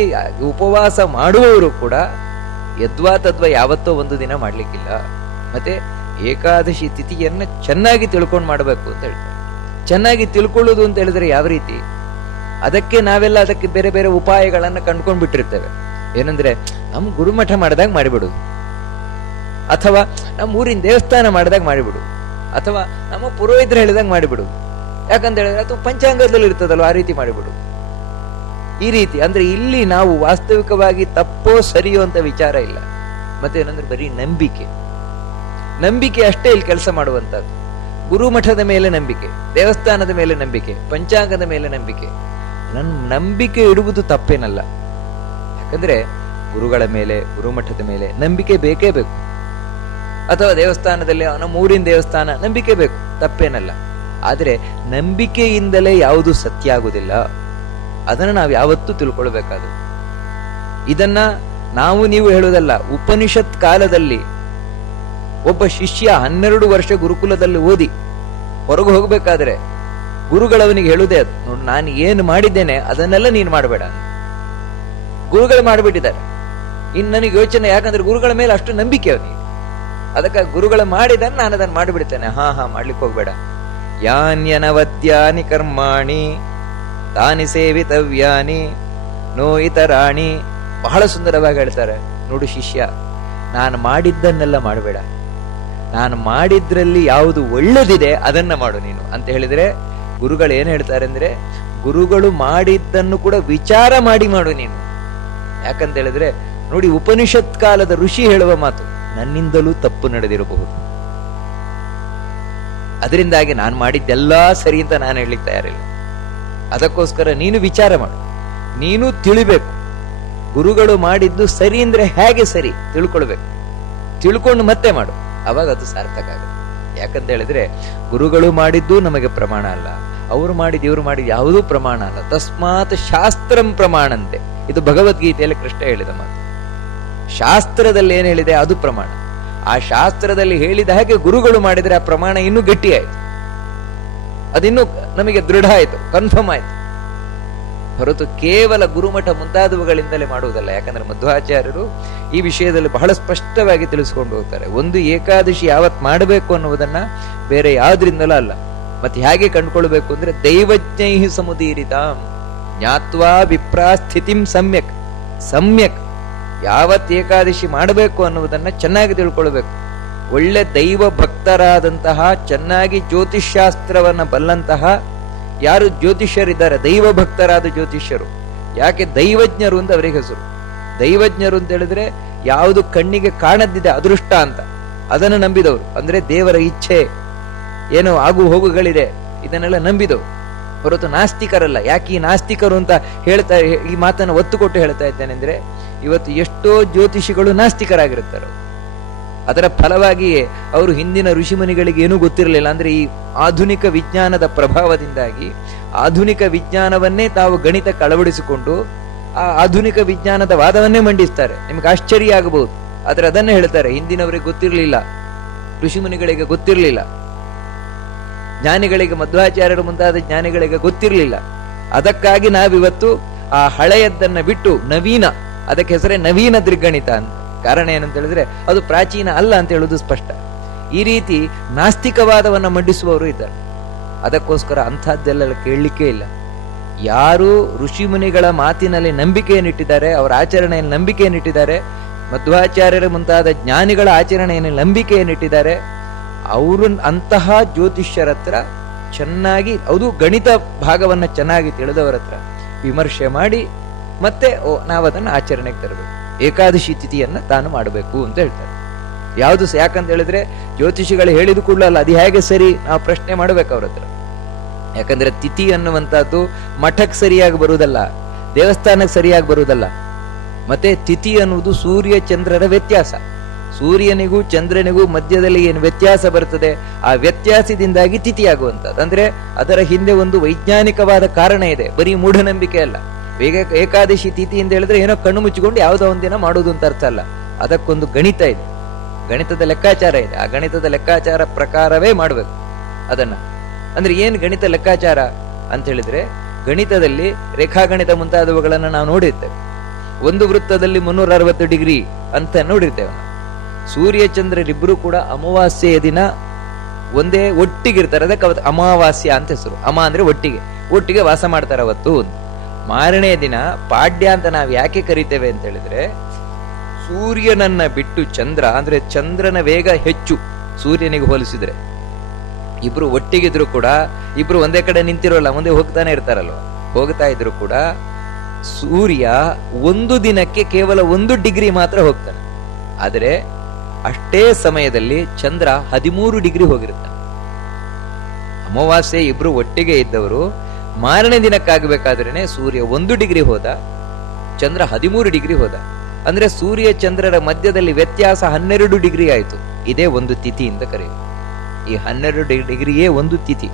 ಉಪವಾಸ ಮಾಡುವವರು ಕೂಡ ಯದ್ವಾ ತದ್ವಾ ಯಾವತ್ತೋ ಒಂದು ದಿನ ಮಾಡ್ಲಿಕ್ಕಿಲ್ಲ. ಮತ್ತೆ ಏಕಾದಶಿ ತಿಥಿಯನ್ನ ಚೆನ್ನಾಗಿ ತಿಳ್ಕೊಂಡು ಮಾಡಬೇಕು ಅಂತ ಹೇಳ್ತಾರೆ. ಚೆನ್ನಾಗಿ ತಿಳ್ಕೊಳ್ಳೋದು ಅಂತ ಹೇಳಿದ್ರೆ ಯಾವ ರೀತಿ, ಅದಕ್ಕೆ ನಾವೆಲ್ಲ ಅದಕ್ಕೆ ಬೇರೆ ಬೇರೆ ಉಪಾಯಗಳನ್ನ ಕಂಡ್ಕೊಂಡ್ ಬಿಟ್ಟಿರ್ತೇವೆ. ಏನಂದ್ರೆ ನಮ್ ಗುರುಮಠ ಮಾಡಿದಾಗ ಮಾಡಿಬಿಡುದು, ಅಥವಾ ನಮ್ಮ ಊರಿನ ದೇವಸ್ಥಾನ ಮಾಡಿದಾಗ ಮಾಡಿಬಿಡುದು, ಅಥವಾ ನಮ್ಮ ಪುರೋಹಿತರು ಹೇಳಿದಾಗ ಮಾಡಿಬಿಡುದು. ಯಾಕಂತ ಹೇಳಿದ್ರೆ ಅಥವಾ ಪಂಚಾಂಗದಲ್ಲಿ ಇರ್ತದಲ್ವ ಆ ರೀತಿ ಮಾಡಿಬಿಡುದು. ಈ ರೀತಿ ಅಂದ್ರೆ ಇಲ್ಲಿ ನಾವು ವಾಸ್ತವಿಕವಾಗಿ ತಪ್ಪೋ ಸರಿಯೋ ಅಂತ ವಿಚಾರ ಇಲ್ಲ. ಮತ್ತೆ ಏನಂದ್ರೆ ಬರೀ ನಂಬಿಕೆ, ನಂಬಿಕೆ ಅಷ್ಟೇ ಇಲ್ಲಿ ಕೆಲಸ ಮಾಡುವಂತದ್ದು. ಗುರುಮಠದ ಮೇಲೆ ನಂಬಿಕೆ, ದೇವಸ್ಥಾನದ ಮೇಲೆ ನಂಬಿಕೆ, ಪಂಚಾಂಗದ ಮೇಲೆ ನಂಬಿಕೆ. ನಂಬಿಕೆ ಇಡುವುದು ತಪ್ಪೇನಲ್ಲ. ಯಾಕಂದ್ರೆ ಗುರುಗಳ ಮೇಲೆ, ಗುರುಮಠದ ಮೇಲೆ ನಂಬಿಕೆ ಬೇಕೇ ಬೇಕು. ಅಥವಾ ದೇವಸ್ಥಾನದಲ್ಲಿ ನಮ್ಮ ಊರಿನ ದೇವಸ್ಥಾನ ನಂಬಿಕೆ ಬೇಕು, ತಪ್ಪೇನಲ್ಲ. ಆದ್ರೆ ನಂಬಿಕೆಯಿಂದಲೇ ಯಾವುದು ಸತ್ಯ ಆಗುದಿಲ್ಲ, ಅದನ್ನ ನಾವು ಯಾವತ್ತೂ ತಿಳ್ಕೊಳ್ಬೇಕಾದ್ರು. ಇದನ್ನ ನಾವು ನೀವು ಹೇಳುವುದಲ್ಲ. ಉಪನಿಷತ್ ಕಾಲದಲ್ಲಿ ಒಬ್ಬ ಶಿಷ್ಯ 12 ವರ್ಷ ಗುರುಕುಲದಲ್ಲಿ ಓದಿ ಹೊರಗೆ ಹೋಗ್ಬೇಕಾದ್ರೆ ಗುರುಗಳವನಿಗೆ ಹೇಳುದೇ ಅದು, ನೋಡು ನಾನು ಏನು ಮಾಡಿದ್ದೇನೆ ಅದನ್ನೆಲ್ಲ ನೀನು ಮಾಡಬೇಡ. ಗುರುಗಳು ಮಾಡಿಬಿಟ್ಟಿದ್ದಾರೆ. ಇನ್ನು ನನಗೆ ಯೋಚನೆ, ಯಾಕಂದ್ರೆ ಗುರುಗಳ ಮೇಲೆ ಅಷ್ಟು ನಂಬಿಕೆ ಅವನಿಗೆ. ಅದಕ್ಕೆ ಗುರುಗಳು ಮಾಡಿದನ್ನು ನಾನು ಅದನ್ನು ಮಾಡಿಬಿಡ್ತೇನೆ. ಹಾ ಮಾಡ್ಲಿಕ್ಕೆ ಹೋಗ್ಬೇಡ. ಯಾನ್ಯನವದ್ಯಾನಿ ಕರ್ಮಾಣಿ ತಾನಿ ಸೇವಿತವ್ಯಾನಿ ನೋ ಇತರಾಣಿ. ಬಹಳ ಸುಂದರವಾಗಿ ಹೇಳ್ತಾರೆ. ನೋಡು ಶಿಷ್ಯ, ನಾನು ಮಾಡಿದ್ದನ್ನೆಲ್ಲ ಮಾಡಬೇಡ, ನಾನು ಮಾಡಿದ್ರಲ್ಲಿ ಯಾವುದು ಒಳ್ಳೆದಿದೆ ಅದನ್ನ ಮಾಡು ನೀನು ಅಂತ ಹೇಳಿದ್ರೆ, ಗುರುಗಳು ಏನ್ ಹೇಳ್ತಾರೆ ಅಂದ್ರೆ ಗುರುಗಳು ಮಾಡಿದ್ದನ್ನು ಕೂಡ ವಿಚಾರ ಮಾಡಿ ಮಾಡು ನೀನು. ಯಾಕಂತ ಹೇಳಿದ್ರೆ ನೋಡಿ, ಉಪನಿಷತ್ ಕಾಲದ ಋಷಿ ಹೇಳುವ ಮಾತು, ನನ್ನಿಂದಲೂ ತಪ್ಪು ನಡೆದಿರಬಹುದು, ಅದರಿಂದಾಗಿ ನಾನು ಮಾಡಿದ್ದೆಲ್ಲ ಸರಿ ಅಂತ ನಾನು ಹೇಳಲಿಕ್ಕೆ ತಯಾರಿಲ್ಲ. ಅದಕ್ಕೋಸ್ಕರ ನೀನು ವಿಚಾರ ಮಾಡು, ನೀನು ತಿಳಿಬೇಕು. ಗುರುಗಳು ಮಾಡಿದ್ದು ಸರಿ ಅಂದ್ರೆ ಹೇಗೆ ಸರಿ ತಿಳ್ಕೊಳ್ಬೇಕು, ತಿಳ್ಕೊಂಡು ಮತ್ತೆ ಮಾಡು, ಅವಾಗ ಅದು ಸಾರ್ಥಕ ಆಗುತ್ತೆ. ಯಾಕಂತ ಹೇಳಿದ್ರೆ ಗುರುಗಳು ಮಾಡಿದ್ದು ನಮಗೆ ಪ್ರಮಾಣ ಅಲ್ಲ, ಅವರು ಮಾಡಿದ್ದು ಇವರು ಮಾಡಿದ್ದು ಯಾವುದೂ ಪ್ರಮಾಣ ಅಲ್ಲ. ತಸ್ಮಾತ್ ಶಾಸ್ತ್ರಂ ಪ್ರಮಾಣಂತೆ, ಇದು ಭಗವದ್ಗೀತೆಯಲ್ಲಿ ಕೃಷ್ಣ ಹೇಳಿದ ಮಾತು. ಶಾಸ್ತ್ರದಲ್ಲಿ ಏನ್ ಹೇಳಿದೆ ಅದು ಪ್ರಮಾಣ. ಆ ಶಾಸ್ತ್ರದಲ್ಲಿ ಹೇಳಿದ ಹಾಗೆ ಗುರುಗಳು ಮಾಡಿದ್ರೆ ಆ ಪ್ರಮಾಣ ಇನ್ನೂ ಗಟ್ಟಿ ಆಯ್ತು, ಅದಿನ್ನೂ ನಮಗೆ ದೃಢ ಆಯ್ತು, ಕನ್ಫರ್ಮ್ ಆಯ್ತು. ಹೊರತು ಕೇವಲ ಗುರುಮಠ ಮುಂತಾದವುಗಳಿಂದಲೇ ಮಾಡುವುದಲ್ಲ. ಯಾಕಂದ್ರೆ ಮಧ್ವಾಚಾರ್ಯರು ಈ ವಿಷಯದಲ್ಲಿ ಬಹಳ ಸ್ಪಷ್ಟವಾಗಿ ತಿಳಿಸ್ಕೊಂಡು ಹೋಗ್ತಾರೆ. ಒಂದು ಏಕಾದಶಿ ಯಾವತ್ ಮಾಡಬೇಕು ಅನ್ನುವುದನ್ನ ಬೇರೆ ಯಾವ್ದ್ರಿಂದಲೂ ಅಲ್ಲ. ಮತ್ತೆ ಹೇಗೆ ಕಂಡುಕೊಳ್ಬೇಕು ಅಂದ್ರೆ ದೈವಜ್ಞೈ ಸಮುದೀರಿತ ಜ್ಞಾತ್ವಾ ವಿಪ್ರಾ ಸ್ಥಿತಿಂ ಸಮ್ಯಕ್. ಸಮ್ಯಕ್ ಯಾವತ್ ಏಕಾದಶಿ ಮಾಡಬೇಕು ಅನ್ನುವುದನ್ನ ಚೆನ್ನಾಗಿ ತಿಳ್ಕೊಳ್ಬೇಕು. ಒಳ್ಳೆ ದೈವ ಭಕ್ತರಾದಂತಹ, ಚೆನ್ನಾಗಿ ಜ್ಯೋತಿಷ್ಶಾಸ್ತ್ರವನ್ನ ಬಲ್ಲಂತಹ ಯಾರು ಜ್ಯೋತಿಷ್ಯರಿದ್ದಾರೆ, ದೈವ ಭಕ್ತರಾದ ಜ್ಯೋತಿಷ್ಯರು. ಯಾಕೆ ದೈವಜ್ಞರು ಅಂತ ಅವರಿಗೆ ಹೆಸರು. ದೈವಜ್ಞರು ಅಂತ ಹೇಳಿದ್ರೆ ಯಾವುದು ಕಣ್ಣಿಗೆ ಕಾಣದಿದೆ ಅದೃಷ್ಟ ಅಂತ ಅದನ್ನು ನಂಬಿದವರು, ಅಂದ್ರೆ ದೇವರ ಇಚ್ಛೆ ಏನೋ ಆಗು ಹೋಗುಗಳಿದೆ ಇದನ್ನೆಲ್ಲ ನಂಬಿದವರು, ಹೊರತು ನಾಸ್ತಿಕರಲ್ಲ. ಯಾಕೆ ಈ ನಾಸ್ತಿಕರು ಅಂತ ಹೇಳ್ತಾ ಈ ಮಾತನ್ನು ಒತ್ತು ಕೊಟ್ಟು ಹೇಳ್ತಾ ಇದ್ದೇನೆ ಅಂದ್ರೆ, ಇವತ್ತು ಎಷ್ಟೋ ಜ್ಯೋತಿಷಿಗಳು ನಾಸ್ತಿಕರಾಗಿರುತ್ತಾರೆ. ಅದರ ಫಲವಾಗಿಯೇ ಅವರು ಹಿಂದಿನ ಋಷಿಮುನಿಗಳಿಗೆ ಏನೂ ಗೊತ್ತಿರಲಿಲ್ಲ. ಅಂದ್ರೆ ಈ ಆಧುನಿಕ ವಿಜ್ಞಾನದ ಪ್ರಭಾವದಿಂದಾಗಿ ಆಧುನಿಕ ವಿಜ್ಞಾನವನ್ನೇ ತಾವು ಗಣಿತಕ್ಕೆ ಅಳವಡಿಸಿಕೊಂಡು ಆ ಆಧುನಿಕ ವಿಜ್ಞಾನದ ವಾದವನ್ನೇ ಮಂಡಿಸ್ತಾರೆ. ನಿಮ್ಗೆ ಆಶ್ಚರ್ಯ ಆಗಬಹುದು, ಆದ್ರೆ ಅದನ್ನೇ ಹೇಳ್ತಾರೆ, ಹಿಂದಿನವರಿಗೆ ಗೊತ್ತಿರಲಿಲ್ಲ ಋಷಿಮುನಿಗಳಿಗೆ ಗೊತ್ತಿರಲಿಲ್ಲ. ಜ್ಞಾನಿಗಳಿಗೆ, ಮಧ್ವಾಚಾರ್ಯರು ಮುಂತಾದ ಜ್ಞಾನಿಗಳಿಗೆ ಗೊತ್ತಿರಲಿಲ್ಲ. ಅದಕ್ಕಾಗಿ ನಾವಿವತ್ತು ಆ ಹಳೆಯದ್ದನ್ನ ಬಿಟ್ಟು ನವೀನ, ಅದಕ್ಕೆ ಹೆಸರೇ ನವೀನ ದೃಗ್ಗಣಿತ ಅಂತ. ಕಾರಣ ಏನಂತ ಹೇಳಿದ್ರೆ ಅದು ಪ್ರಾಚೀನ ಅಲ್ಲ ಅಂತ ಹೇಳುವುದು ಸ್ಪಷ್ಟ. ಈ ರೀತಿ ನಾಸ್ತಿಕವಾದವನ್ನ ಮಂಡಿಸುವವರು ಇದ್ದಾರೆ. ಅದಕ್ಕೋಸ್ಕರ ಅಂಥದ್ದೆಲ್ಲ ಕೇಳಲಿಕ್ಕೆ ಇಲ್ಲ. ಯಾರು ಋಷಿಮುನಿಗಳ ಮಾತಿನಲ್ಲಿ ನಂಬಿಕೆಯನ್ನಿಟ್ಟಿದ್ದಾರೆ, ಅವರ ಆಚರಣೆಯಲ್ಲಿ ನಂಬಿಕೆಯನ್ನಿಟ್ಟಿದ್ದಾರೆ, ಮಧ್ವಾಚಾರ್ಯರ ಮುಂತಾದ ಜ್ಞಾನಿಗಳ ಆಚರಣೆಯಲ್ಲಿ ನಂಬಿಕೆಯನ್ನಿಟ್ಟಿದ್ದಾರೆ, ಅವರು ಅಂತಹ ಜ್ಯೋತಿಷ್ಯರ ಹತ್ರ ಚೆನ್ನಾಗಿ, ಅದು ಗಣಿತ ಭಾಗವನ್ನ ಚೆನ್ನಾಗಿ ತಿಳಿದವರ ಹತ್ರ ವಿಮರ್ಶೆ ಮಾಡಿ ಮತ್ತೆ ನಾವದನ್ನು ಆಚರಣೆಗೆ ತರಬೇಕು. ಏಕಾದಶಿ ತಿಥಿಯನ್ನ ತಾನು ಮಾಡಬೇಕು ಅಂತ ಹೇಳ್ತಾರೆ. ಯಾವುದು ಯಾಕಂತ ಹೇಳಿದ್ರೆ ಜ್ಯೋತಿಷಿಗಳು ಹೇಳಿದ ಕೂಡಲಲ್ಲ ಅದು ಹೇಗೆ ಸರಿ, ನಾವು ಪ್ರಶ್ನೆ ಮಾಡ್ಬೇಕು ಅವ್ರ ಹತ್ರ. ಯಾಕಂದ್ರೆ ತಿಥಿ ಅನ್ನುವಂಥದ್ದು ಮಠಕ್ಕೆ ಸರಿಯಾಗಿ ಬರುವುದಲ್ಲ, ದೇವಸ್ಥಾನಕ್ಕೆ ಸರಿಯಾಗಿ ಬರುವುದಲ್ಲ. ಮತ್ತೆ ತಿಥಿ ಅನ್ನುವುದು ಸೂರ್ಯ ಚಂದ್ರರ ವ್ಯತ್ಯಾಸ. ಸೂರ್ಯನಿಗೂ ಚಂದ್ರನಿಗೂ ಮಧ್ಯದಲ್ಲಿ ಏನು ವ್ಯತ್ಯಾಸ ಬರ್ತದೆ, ಆ ವ್ಯತ್ಯಾಸದಿಂದಾಗಿ ತಿಥಿ ಆಗುವಂಥದ್ದು. ಅಂದ್ರೆ ಅದರ ಹಿಂದೆ ಒಂದು ವೈಜ್ಞಾನಿಕವಾದ ಕಾರಣ ಇದೆ, ಬರೀ ಮೂಢನಂಬಿಕೆ ಅಲ್ಲ. ಏಕಾದಶಿ ತಿಥಿ ಅಂತ ಹೇಳಿದ್ರೆ ಏನೋ ಕಣ್ಣು ಮುಚ್ಚಿಕೊಂಡು ಯಾವುದೋ ಒಂದಿನ ಮಾಡುವುದು ಅಂತ ಅರ್ಥ ಅಲ್ಲ. ಅದಕ್ಕೊಂದು ಗಣಿತ ಇದೆ, ಗಣಿತದ ಲೆಕ್ಕಾಚಾರ ಇದೆ. ಆ ಗಣಿತದ ಲೆಕ್ಕಾಚಾರ ಪ್ರಕಾರವೇ ಮಾಡಬೇಕು ಅದನ್ನ. ಅಂದ್ರೆ ಏನ್ ಗಣಿತ ಲೆಕ್ಕಾಚಾರ ಅಂತ ಹೇಳಿದ್ರೆ, ಗಣಿತದಲ್ಲಿ ರೇಖಾಗಣಿತ ಮುಂತಾದವುಗಳನ್ನ ನಾವು ನೋಡಿರ್ತೇವೆ. ಒಂದು ವೃತ್ತದಲ್ಲಿ 360 ಡಿಗ್ರಿ ಅಂತ ನೋಡಿರ್ತೇವೆ. ಸೂರ್ಯ ಚಂದ್ರರಿಬ್ಬರು ಕೂಡ ಅಮಾವಾಸ್ಯೆಯ ದಿನ ಒಂದೇ ಒಟ್ಟಿಗಿರ್ತಾರೆ. ಅದಕ್ಕೆ ಅವತ್ತು ಅಮಾವಾಸ್ಯ ಅಂತ ಹೆಸರು. ಅಮ ಅಂದ್ರೆ ಒಟ್ಟಿಗೆ ವಾಸ ಮಾಡ್ತಾರೆ ಅವತ್ತು. ಮಾರನೇ ದಿನ ಪಾಡ್ಯ ಅಂತ ನಾವು ಯಾಕೆ ಕರಿತೇವೆ ಅಂತ ಹೇಳಿದ್ರೆ, ಸೂರ್ಯನನ್ನ ಬಿಟ್ಟು ಚಂದ್ರ, ಅಂದ್ರೆ ಚಂದ್ರನ ವೇಗ ಹೆಚ್ಚು ಸೂರ್ಯನಿಗೆ ಹೋಲಿಸಿದ್ರೆ. ಇಬ್ರು ಒಟ್ಟಿಗಿದ್ರು ಕೂಡ, ಇಬ್ರು ಒಂದೇ ಕಡೆ ನಿಂತಿರೋಲ್ಲ, ಮುಂದೆ ಹೋಗ್ತಾನೆ ಇರ್ತಾರಲ್ವ, ಹೋಗ್ತಾ ಇದ್ರು ಕೂಡ ಸೂರ್ಯ ಒಂದು ದಿನಕ್ಕೆ ಕೇವಲ 1 ಡಿಗ್ರಿ ಮಾತ್ರ ಹೋಗ್ತಾನೆ. ಆದರೆ ಅಷ್ಟೇ ಸಮಯದಲ್ಲಿ ಚಂದ್ರ 13 ಡಿಗ್ರಿ ಹೋಗಿರ್ತಾನೆ. ಅಮಾವಾಸ್ಯೆ ಇಬ್ರು ಒಟ್ಟಿಗೆ ಇದ್ದವರು ಮಾರನೇ ದಿನಕ್ಕಾಗಬೇಕಾದ್ರೇನೆ ಸೂರ್ಯ 1 ಡಿಗ್ರಿ ಹೋದ, ಚಂದ್ರ 13 ಡಿಗ್ರಿ ಹೋದ. ಅಂದ್ರೆ ಸೂರ್ಯ ಚಂದ್ರರ ಮಧ್ಯದಲ್ಲಿ ವ್ಯತ್ಯಾಸ 12 ಡಿಗ್ರಿ ಆಯ್ತು. ಇದೇ ಒಂದು ತಿಥಿ ಅಂತ ಕರೆಯುವುದು. ಈ 12 ಡಿಗ್ರಿಯೇ ಒಂದು ತಿಥಿ.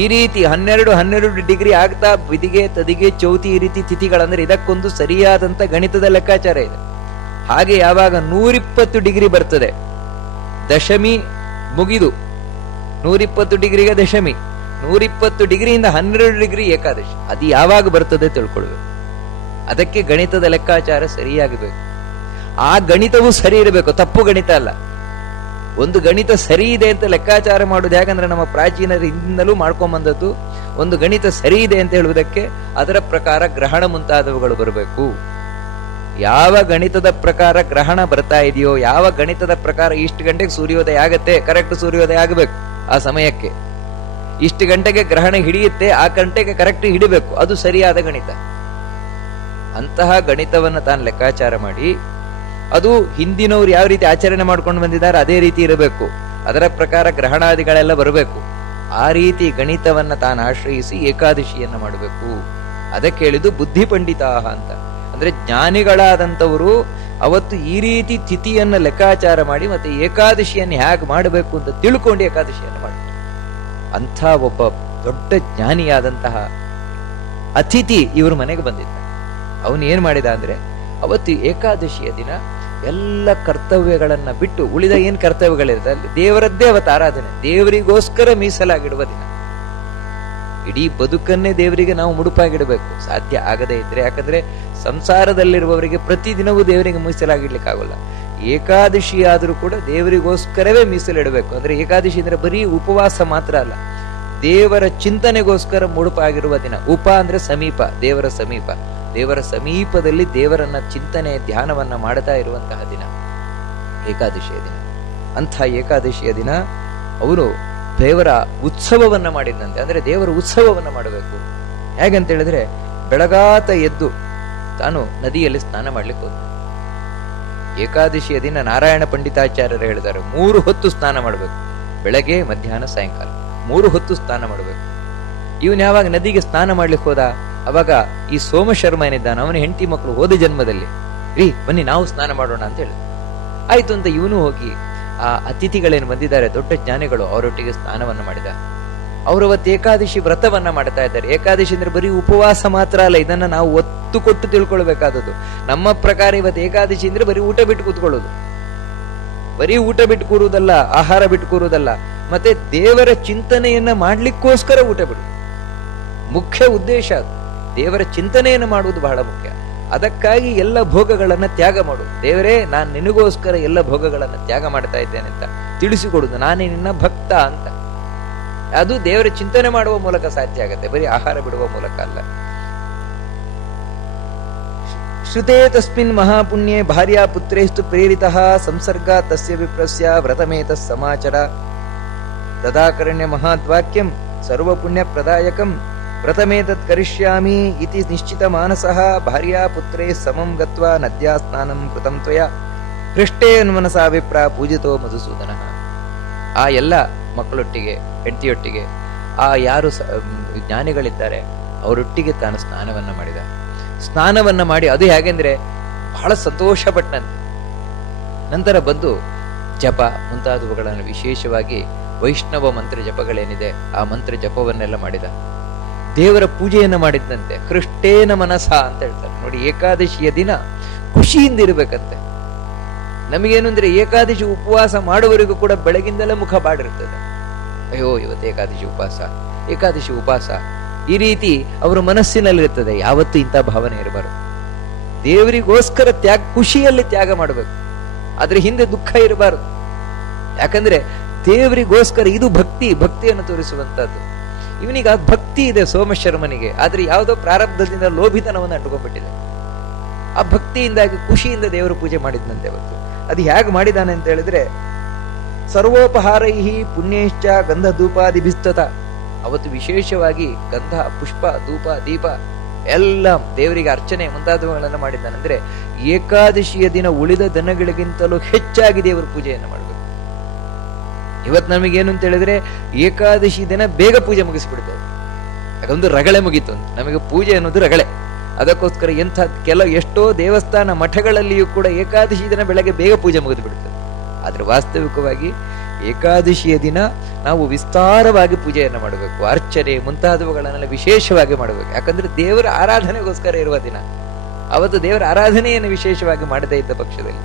ಈ ರೀತಿ 12 ಡಿಗ್ರಿ ಆಗ್ತಾ ಬಿದಿಗೆ ತದಿಗೆ ಚೌತಿ ಈ ರೀತಿ ತಿಥಿಗಳಂದ್ರೆ ಇದಕ್ಕೊಂದು ಸರಿಯಾದಂತ ಗಣಿತದ ಲೆಕ್ಕಾಚಾರ ಇದೆ. ಹಾಗೆ ಯಾವಾಗ 120 ಡಿಗ್ರಿ ಬರ್ತದೆ, ದಶಮಿ ಮುಗಿದು 120 ಡಿಗ್ರಿಗೆ ದಶಮಿ, 120 ಡಿಗ್ರಿಯಿಂದ 12 ಡಿಗ್ರಿ ಏಕಾದಶಿ, ಅದು ಯಾವಾಗ ಬರ್ತದೆ ತಿಳ್ಕೊಳ್ಬೇಕು. ಅದಕ್ಕೆ ಗಣಿತದ ಲೆಕ್ಕಾಚಾರ ಸರಿಯಾಗಬೇಕು. ಆ ಗಣಿತವೂ ಸರಿ ಇರಬೇಕು, ತಪ್ಪು ಗಣಿತ ಅಲ್ಲ. ಒಂದು ಗಣಿತ ಸರಿ ಇದೆ ಅಂತ ಲೆಕ್ಕಾಚಾರ ಮಾಡುವುದು ಯಾಕಂದ್ರೆ ನಮ್ಮ ಪ್ರಾಚೀನರ ಹಿಂದಿನಲ್ಲೂ ಮಾಡ್ಕೊಂಡ್ ಬಂದದ್ದು. ಒಂದು ಗಣಿತ ಸರಿ ಇದೆ ಅಂತ ಹೇಳುವುದಕ್ಕೆ ಅದರ ಪ್ರಕಾರ ಗ್ರಹಣ ಮುಂತಾದವುಗಳು ಬರಬೇಕು. ಯಾವ ಗಣಿತದ ಪ್ರಕಾರ ಗ್ರಹಣ ಬರ್ತಾ ಇದೆಯೋ, ಯಾವ ಗಣಿತದ ಪ್ರಕಾರ ಇಷ್ಟು ಗಂಟೆಗೆ ಸೂರ್ಯೋದಯ ಆಗತ್ತೆ, ಕರೆಕ್ಟ್ ಸೂರ್ಯೋದಯ ಆಗಬೇಕು ಆ ಸಮಯಕ್ಕೆ, ಇಷ್ಟು ಗಂಟೆಗೆ ಗ್ರಹಣ ಹಿಡಿಯುತ್ತೆ, ಆ ಗಂಟೆಗೆ ಕರೆಕ್ಟ್ ಹಿಡಿಬೇಕು, ಅದು ಸರಿಯಾದ ಗಣಿತ. ಅಂತಹ ಗಣಿತವನ್ನ ತಾನು ಲೆಕ್ಕಾಚಾರ ಮಾಡಿ, ಅದು ಹಿಂದಿನವ್ರು ಯಾವ ರೀತಿ ಆಚರಣೆ ಮಾಡ್ಕೊಂಡು ಬಂದಿದ್ದಾರೆ ಅದೇ ರೀತಿ ಇರಬೇಕು, ಅದರ ಪ್ರಕಾರ ಗ್ರಹಣಾದಿಗಳೆಲ್ಲ ಬರಬೇಕು. ಆ ರೀತಿ ಗಣಿತವನ್ನ ತಾನು ಆಶ್ರಯಿಸಿ ಏಕಾದಶಿಯನ್ನ ಮಾಡಬೇಕು. ಅದಕ್ಕೆ ಹೇಳಿದ್ದು ಬುದ್ಧಿ ಪಂಡಿತಾಹ ಅಂತ. ಅಂದ್ರೆ ಜ್ಞಾನಿಗಳಾದಂಥವರು ಅವತ್ತು ಈ ರೀತಿ ತಿಥಿಯನ್ನ ಲೆಕ್ಕಾಚಾರ ಮಾಡಿ ಮತ್ತೆ ಏಕಾದಶಿಯನ್ನು ಹೇಗೆ ಮಾಡಬೇಕು ಅಂತ ತಿಳ್ಕೊಂಡು ಏಕಾದಶಿಯನ್ನು ಮಾಡಬೇಕು. ಅಂಥ ಒಬ್ಬ ದೊಡ್ಡ ಜ್ಞಾನಿಯಾದಂತಹ ಅತಿಥಿ ಇವರು ಮನೆಗೆ ಬಂದಿದ್ದ. ಅವನು ಏನ್ ಮಾಡಿದ ಅಂದ್ರೆ, ಅವತ್ತು ಏಕಾದಶಿಯ ದಿನ ಎಲ್ಲ ಕರ್ತವ್ಯಗಳನ್ನ ಬಿಟ್ಟು ಉಳಿದ ಏನ್ ಕರ್ತವ್ಯಗಳಿರುತ್ತೆ ಅಲ್ಲಿ ದೇವರದ್ದೇ ಅವತ್ತು ಆರಾಧನೆ, ದೇವರಿಗೋಸ್ಕರ ಮೀಸಲಾಗಿಡುವ ದಿನ. ಇಡೀ ಬದುಕನ್ನೇ ದೇವರಿಗೆ ನಾವು ಮುಡುಪಾಗಿಡಬೇಕು, ಸಾಧ್ಯ ಆಗದೇ ಇದ್ರೆ. ಯಾಕಂದ್ರೆ ಸಂಸಾರದಲ್ಲಿರುವವರಿಗೆ ಪ್ರತಿದಿನವೂ ದೇವರಿಗೆ ಮೀಸಲಾಗಿಡ್ಲಿಕ್ಕೆ ಆಗೋಲ್ಲ. ಏಕಾದಶಿ ಆದ್ರೂ ಕೂಡ ದೇವರಿಗೋಸ್ಕರವೇ ಮೀಸಲಿಡಬೇಕು. ಅಂದ್ರೆ ಏಕಾದಶಿ ಅಂದ್ರೆ ಬರೀ ಉಪವಾಸ ಮಾತ್ರ ಅಲ್ಲ, ದೇವರ ಚಿಂತನೆಗೋಸ್ಕರ ಮುಡುಪಾಗಿರುವ ದಿನ. ಉಪ ಅಂದ್ರೆ ಸಮೀಪ, ದೇವರ ಸಮೀಪ, ದೇವರ ಸಮೀಪದಲ್ಲಿ ದೇವರನ್ನ ಚಿಂತನೆ ಧ್ಯಾನವನ್ನ ಮಾಡ್ತಾ ಇರುವಂತಹ ದಿನ ಏಕಾದಶಿಯ ದಿನ. ಅಂಥ ಏಕಾದಶಿಯ ದಿನ ಅವರು ದೇವರ ಉತ್ಸವವನ್ನ ಮಾಡಿದಂತೆ. ಅಂದ್ರೆ ದೇವರ ಉತ್ಸವವನ್ನ ಮಾಡಬೇಕು. ಹೇಗಂತ ಹೇಳಿದ್ರೆ, ಬೆಳಗಾತ ಎದ್ದು ತಾನು ನದಿಯಲ್ಲಿ ಸ್ನಾನ ಮಾಡ್ಲಿಕ್ಕೆ ಹೋದ. ಏಕಾದಶಿಯ ದಿನ ನಾರಾಯಣ ಪಂಡಿತಾಚಾರ್ಯರು ಹೇಳಿದ್ದಾರೆ 3 ಹೊತ್ತು ಸ್ನಾನ ಮಾಡಬೇಕು, ಬೆಳಗ್ಗೆ ಮಧ್ಯಾಹ್ನ ಸಾಯಂಕಾಲ 3 ಹೊತ್ತು ಸ್ನಾನ ಮಾಡಬೇಕು. ಇವನ್ ಯಾವಾಗ ನದಿಗೆ ಸ್ನಾನ ಮಾಡ್ಲಿಕ್ಕೆ ಹೋದ, ಅವಾಗ ಈ ಸೋಮಶರ್ಮ ಏನಿದ್ದಾನ, ಅವನ ಹೆಂಡತಿ ಮಕ್ಕಳು ಹೋದ ಜನ್ಮದಲ್ಲಿ ಬನ್ನಿ ನಾವು ಸ್ನಾನ ಮಾಡೋಣ ಅಂತ ಹೇಳಿದ್ರು. ಆಯ್ತು ಅಂತ ಇವನು ಹೋಗಿ ಆ ಅತಿಥಿಗಳೇನು ಬಂದಿದ್ದಾರೆ ದೊಡ್ಡ ಜ್ಞಾನಿಗಳು, ಅವರೊಟ್ಟಿಗೆ ಸ್ನಾನವನ್ನ ಮಾಡಿದ. ಅವರು ಅವತ್ತು ಏಕಾದಶಿ ವ್ರತವನ್ನ ಮಾಡ್ತಾ ಇದ್ದಾರೆ. ಏಕಾದಶಿ ಅಂದ್ರೆ ಬರೀ ಉಪವಾಸ ಮಾತ್ರ ಅಲ್ಲ, ಇದನ್ನ ನಾವು ಒತ್ತು ಕೊಟ್ಟು ತಿಳ್ಕೊಳ್ಬೇಕಾದದ್ದು. ನಮ್ಮ ಪ್ರಕಾರ ಇವತ್ತು ಏಕಾದಶಿ ಅಂದ್ರೆ ಬರೀ ಊಟ ಬಿಟ್ಟು ಕೂತ್ಕೊಳ್ಳೋದು. ಬರೀ ಊಟ ಬಿಟ್ಟು ಕೂರುವುದಲ್ಲ, ಆಹಾರ ಬಿಟ್ಟು ಕೂರುವುದಲ್ಲ, ಮತ್ತೆ ದೇವರ ಚಿಂತನೆಯನ್ನ ಮಾಡ್ಲಿಕ್ಕೋಸ್ಕರ ಊಟ ಬಿಡು. ಮುಖ್ಯ ಉದ್ದೇಶ ಅದು. ದೇವರ ಚಿಂತನೆಯನ್ನು ಮಾಡುವುದು ಬಹಳ ಮುಖ್ಯ. ಅದಕ್ಕಾಗಿ ಎಲ್ಲ ಭೋಗಗಳನ್ನ ತ್ಯಾಗ ಮಾಡು. ದೇವರೇ, ನಾನು ನಿನಗೋಸ್ಕರ ಎಲ್ಲ ಭೋಗಗಳನ್ನ ತ್ಯಾಗ ಮಾಡ್ತಾ ಇದ್ದೇನೆ ಅಂತ ತಿಳಿಸಿಕೊಡುದು. ನಾನೇ ನಿನ್ನ ಭಕ್ತ ಅಂತ. ಅದು ದೇವರ ಚಿಂತನೆ ಮಾಡುವ ಮೂಲಕ ಸಾಧ್ಯ ಆಗತ್ತೆ, ಬರೀ ಆಹಾರ ಬಿಡುವ ಮೂಲಕ ಅಲ್ಲ. ಶ್ರುತೇ ತಸ್ಮಿನ್ ಮಹಾಪುಣ್ಯೆ ಭಾರ್ಯಾ ಪುತ್ರೇಸ್ತು ಪ್ರೇರಿತಃ ಸಂಸರ್ಗ ತಸ್ಯ ವಿಪ್ರಸ್ಯ ವ್ರತಮೇತ ಸಮಾಚರ ತದಾಕರಣ್ಯ ಮಹಾದ್ವಾಕ್ಯಂ ಸರ್ವಪುಣ್ಯ ಪ್ರದಾಯಕಂ ವ್ರತಮೇತತ್ ಕರಿಷ್ಯಾಮಿ ಇತಿ ನಿಶ್ಚಿತ ಮಾನಸಃ ಭಾರ್ಯಾ ಪುತ್ರೇ ಸಮಂ ಗತ್ವಾ ನದ್ಯಾ ಸ್ನಾನಂ ಕೃತಂ ತ್ವಯಾ ಹೃಷ್ಟೇ ಮನಸಾ ವಿಪ್ರ ಪೂಜಿತೋ ಮಧುಸೂದನಃ. ಆ ಎಲ್ಲ ಮಕ್ಕಳೊಟ್ಟಿಗೆ, ಹೆಂಡತಿಯೊಟ್ಟಿಗೆ, ಆ ಯಾರು ಜ್ಞಾನಿಗಳಿದ್ದಾರೆ ಅವರೊಟ್ಟಿಗೆ ತಾನು ಸ್ನಾನವನ್ನ ಮಾಡಿದ. ಸ್ನಾನವನ್ನ ಮಾಡಿ ಅದು ಹೇಗೆಂದ್ರೆ ಬಹಳ ಸಂತೋಷ ಪಟ್ಟನಂತೆ. ನಂತರ ಬಂದು ಜಪ ಮುಂತಾದವುಗಳನ್ನು, ವಿಶೇಷವಾಗಿ ವೈಷ್ಣವ ಮಂತ್ರ ಜಪಗಳೇನಿದೆ ಆ ಮಂತ್ರ ಜಪವನ್ನೆಲ್ಲ ಮಾಡಿದ. ದೇವರ ಪೂಜೆಯನ್ನ ಮಾಡಿದ್ದಂತೆ. ಹೃಷ್ಟೇನ ಮನಸ ಅಂತ ಹೇಳ್ತಾರೆ ನೋಡಿ. ಏಕಾದಶಿಯ ದಿನ ಖುಷಿಯಿಂದ ಇರಬೇಕಂತೆ. ನಮಗೇನು ಅಂದ್ರೆ ಏಕಾದಶಿ ಉಪವಾಸ ಮಾಡುವವರೆಗೂ ಕೂಡ ಬೆಳಗಿಂದಲೇ ಮುಖ ಬಾಡಿರ್ತದೆ. ಅಯ್ಯೋ, ಇವತ್ತು ಏಕಾದಶಿ ಉಪವಾಸ, ಏಕಾದಶಿ ಉಪವಾಸ, ಈ ರೀತಿ ಅವರ ಮನಸ್ಸಿನಲ್ಲಿರ್ತದೆ. ಯಾವತ್ತೂ ಇಂಥ ಭಾವನೆ ಇರಬಾರದು. ದೇವರಿಗೋಸ್ಕರ ಖುಷಿಯಲ್ಲಿ ತ್ಯಾಗ ಮಾಡಬೇಕು. ಅದ್ರ ಹಿಂದೆ ದುಃಖ ಇರಬಾರದು. ಯಾಕಂದ್ರೆ ದೇವರಿಗೋಸ್ಕರ ಇದು ಭಕ್ತಿಯನ್ನು ತೋರಿಸುವಂತದ್ದು. ಇವನಿಗೆ ಆ ಭಕ್ತಿ ಇದೆ ಸೋಮಶರ್ಮನಿಗೆ, ಆದ್ರೆ ಯಾವುದೋ ಪ್ರಾರಬ್ಧದಿಂದ ಲೋಭಿತನವನ್ನು ಅಂಟ್ಕೊಂಡ್ಬಿಟ್ಟಿದೆ. ಆ ಭಕ್ತಿಯಿಂದಾಗಿ ಖುಷಿಯಿಂದ ದೇವರ ಪೂಜೆ ಮಾಡಿದ್ನಂತೆ ಅವತ್ತು. ಅದು ಹೇಗೆ ಮಾಡಿದಾನೆ ಅಂತ ಹೇಳಿದ್ರೆ, ಸರ್ವೋಪಹಾರೈಹಿ ಪುಣ್ಯಶ್ಚ ಗಂಧ ಧೂಪಾದಿಭಿಸ್ತತ. ಅವತ್ತು ವಿಶೇಷವಾಗಿ ಗಂಧ, ಪುಷ್ಪ, ಧೂಪ, ದೀಪ ಎಲ್ಲ ದೇವರಿಗೆ ಅರ್ಚನೆ ಮುಂತಾದವುಗಳನ್ನು ಮಾಡಿದ್ದಾನೆ. ಅಂದ್ರೆ ಏಕಾದಶಿಯ ದಿನ ಉಳಿದ ದನಗಳಿಗಿಂತಲೂ ಹೆಚ್ಚಾಗಿ ದೇವರ ಪೂಜೆಯನ್ನು ಮಾಡಬೇಕು. ಇವತ್ತು ನಮಗೇನು ಅಂತ ಹೇಳಿದ್ರೆ ಏಕಾದಶಿ ದಿನ ಬೇಗ ಪೂಜೆ ಮುಗಿಸ್ಬಿಡ್ತೇವೆ. ಯಾಕಂದ್ರೆ ರಗಳೆ ಮುಗೀತು ಅಂತ. ನಮಗೆ ಪೂಜೆ ಅನ್ನೋದು ರಗಳೆ. ಅದಕ್ಕೋಸ್ಕರ ಎಷ್ಟೋ ದೇವಸ್ಥಾನ ಮಠಗಳಲ್ಲಿಯೂ ಕೂಡ ಏಕಾದಶಿ ದಿನ ಬೆಳಗ್ಗೆ ಬೇಗ ಪೂಜೆ ಮುಗಿದು ಬಿಡ್ತದೆ. ಆದ್ರೆ ವಾಸ್ತವಿಕವಾಗಿ ಏಕಾದಶಿಯ ದಿನ ನಾವು ವಿಸ್ತಾರವಾಗಿ ಪೂಜೆಯನ್ನು ಮಾಡಬೇಕು. ಅರ್ಚನೆ ಮುಂತಾದವುಗಳನ್ನೆಲ್ಲ ವಿಶೇಷವಾಗಿ ಮಾಡಬೇಕು. ಯಾಕಂದ್ರೆ ದೇವರ ಆರಾಧನೆಗೋಸ್ಕರ ಇರುವ ದಿನ. ಅವತ್ತು ದೇವರ ಆರಾಧನೆಯನ್ನು ವಿಶೇಷವಾಗಿ ಮಾಡದೇ ಇದ್ದ ಪಕ್ಷದಲ್ಲಿ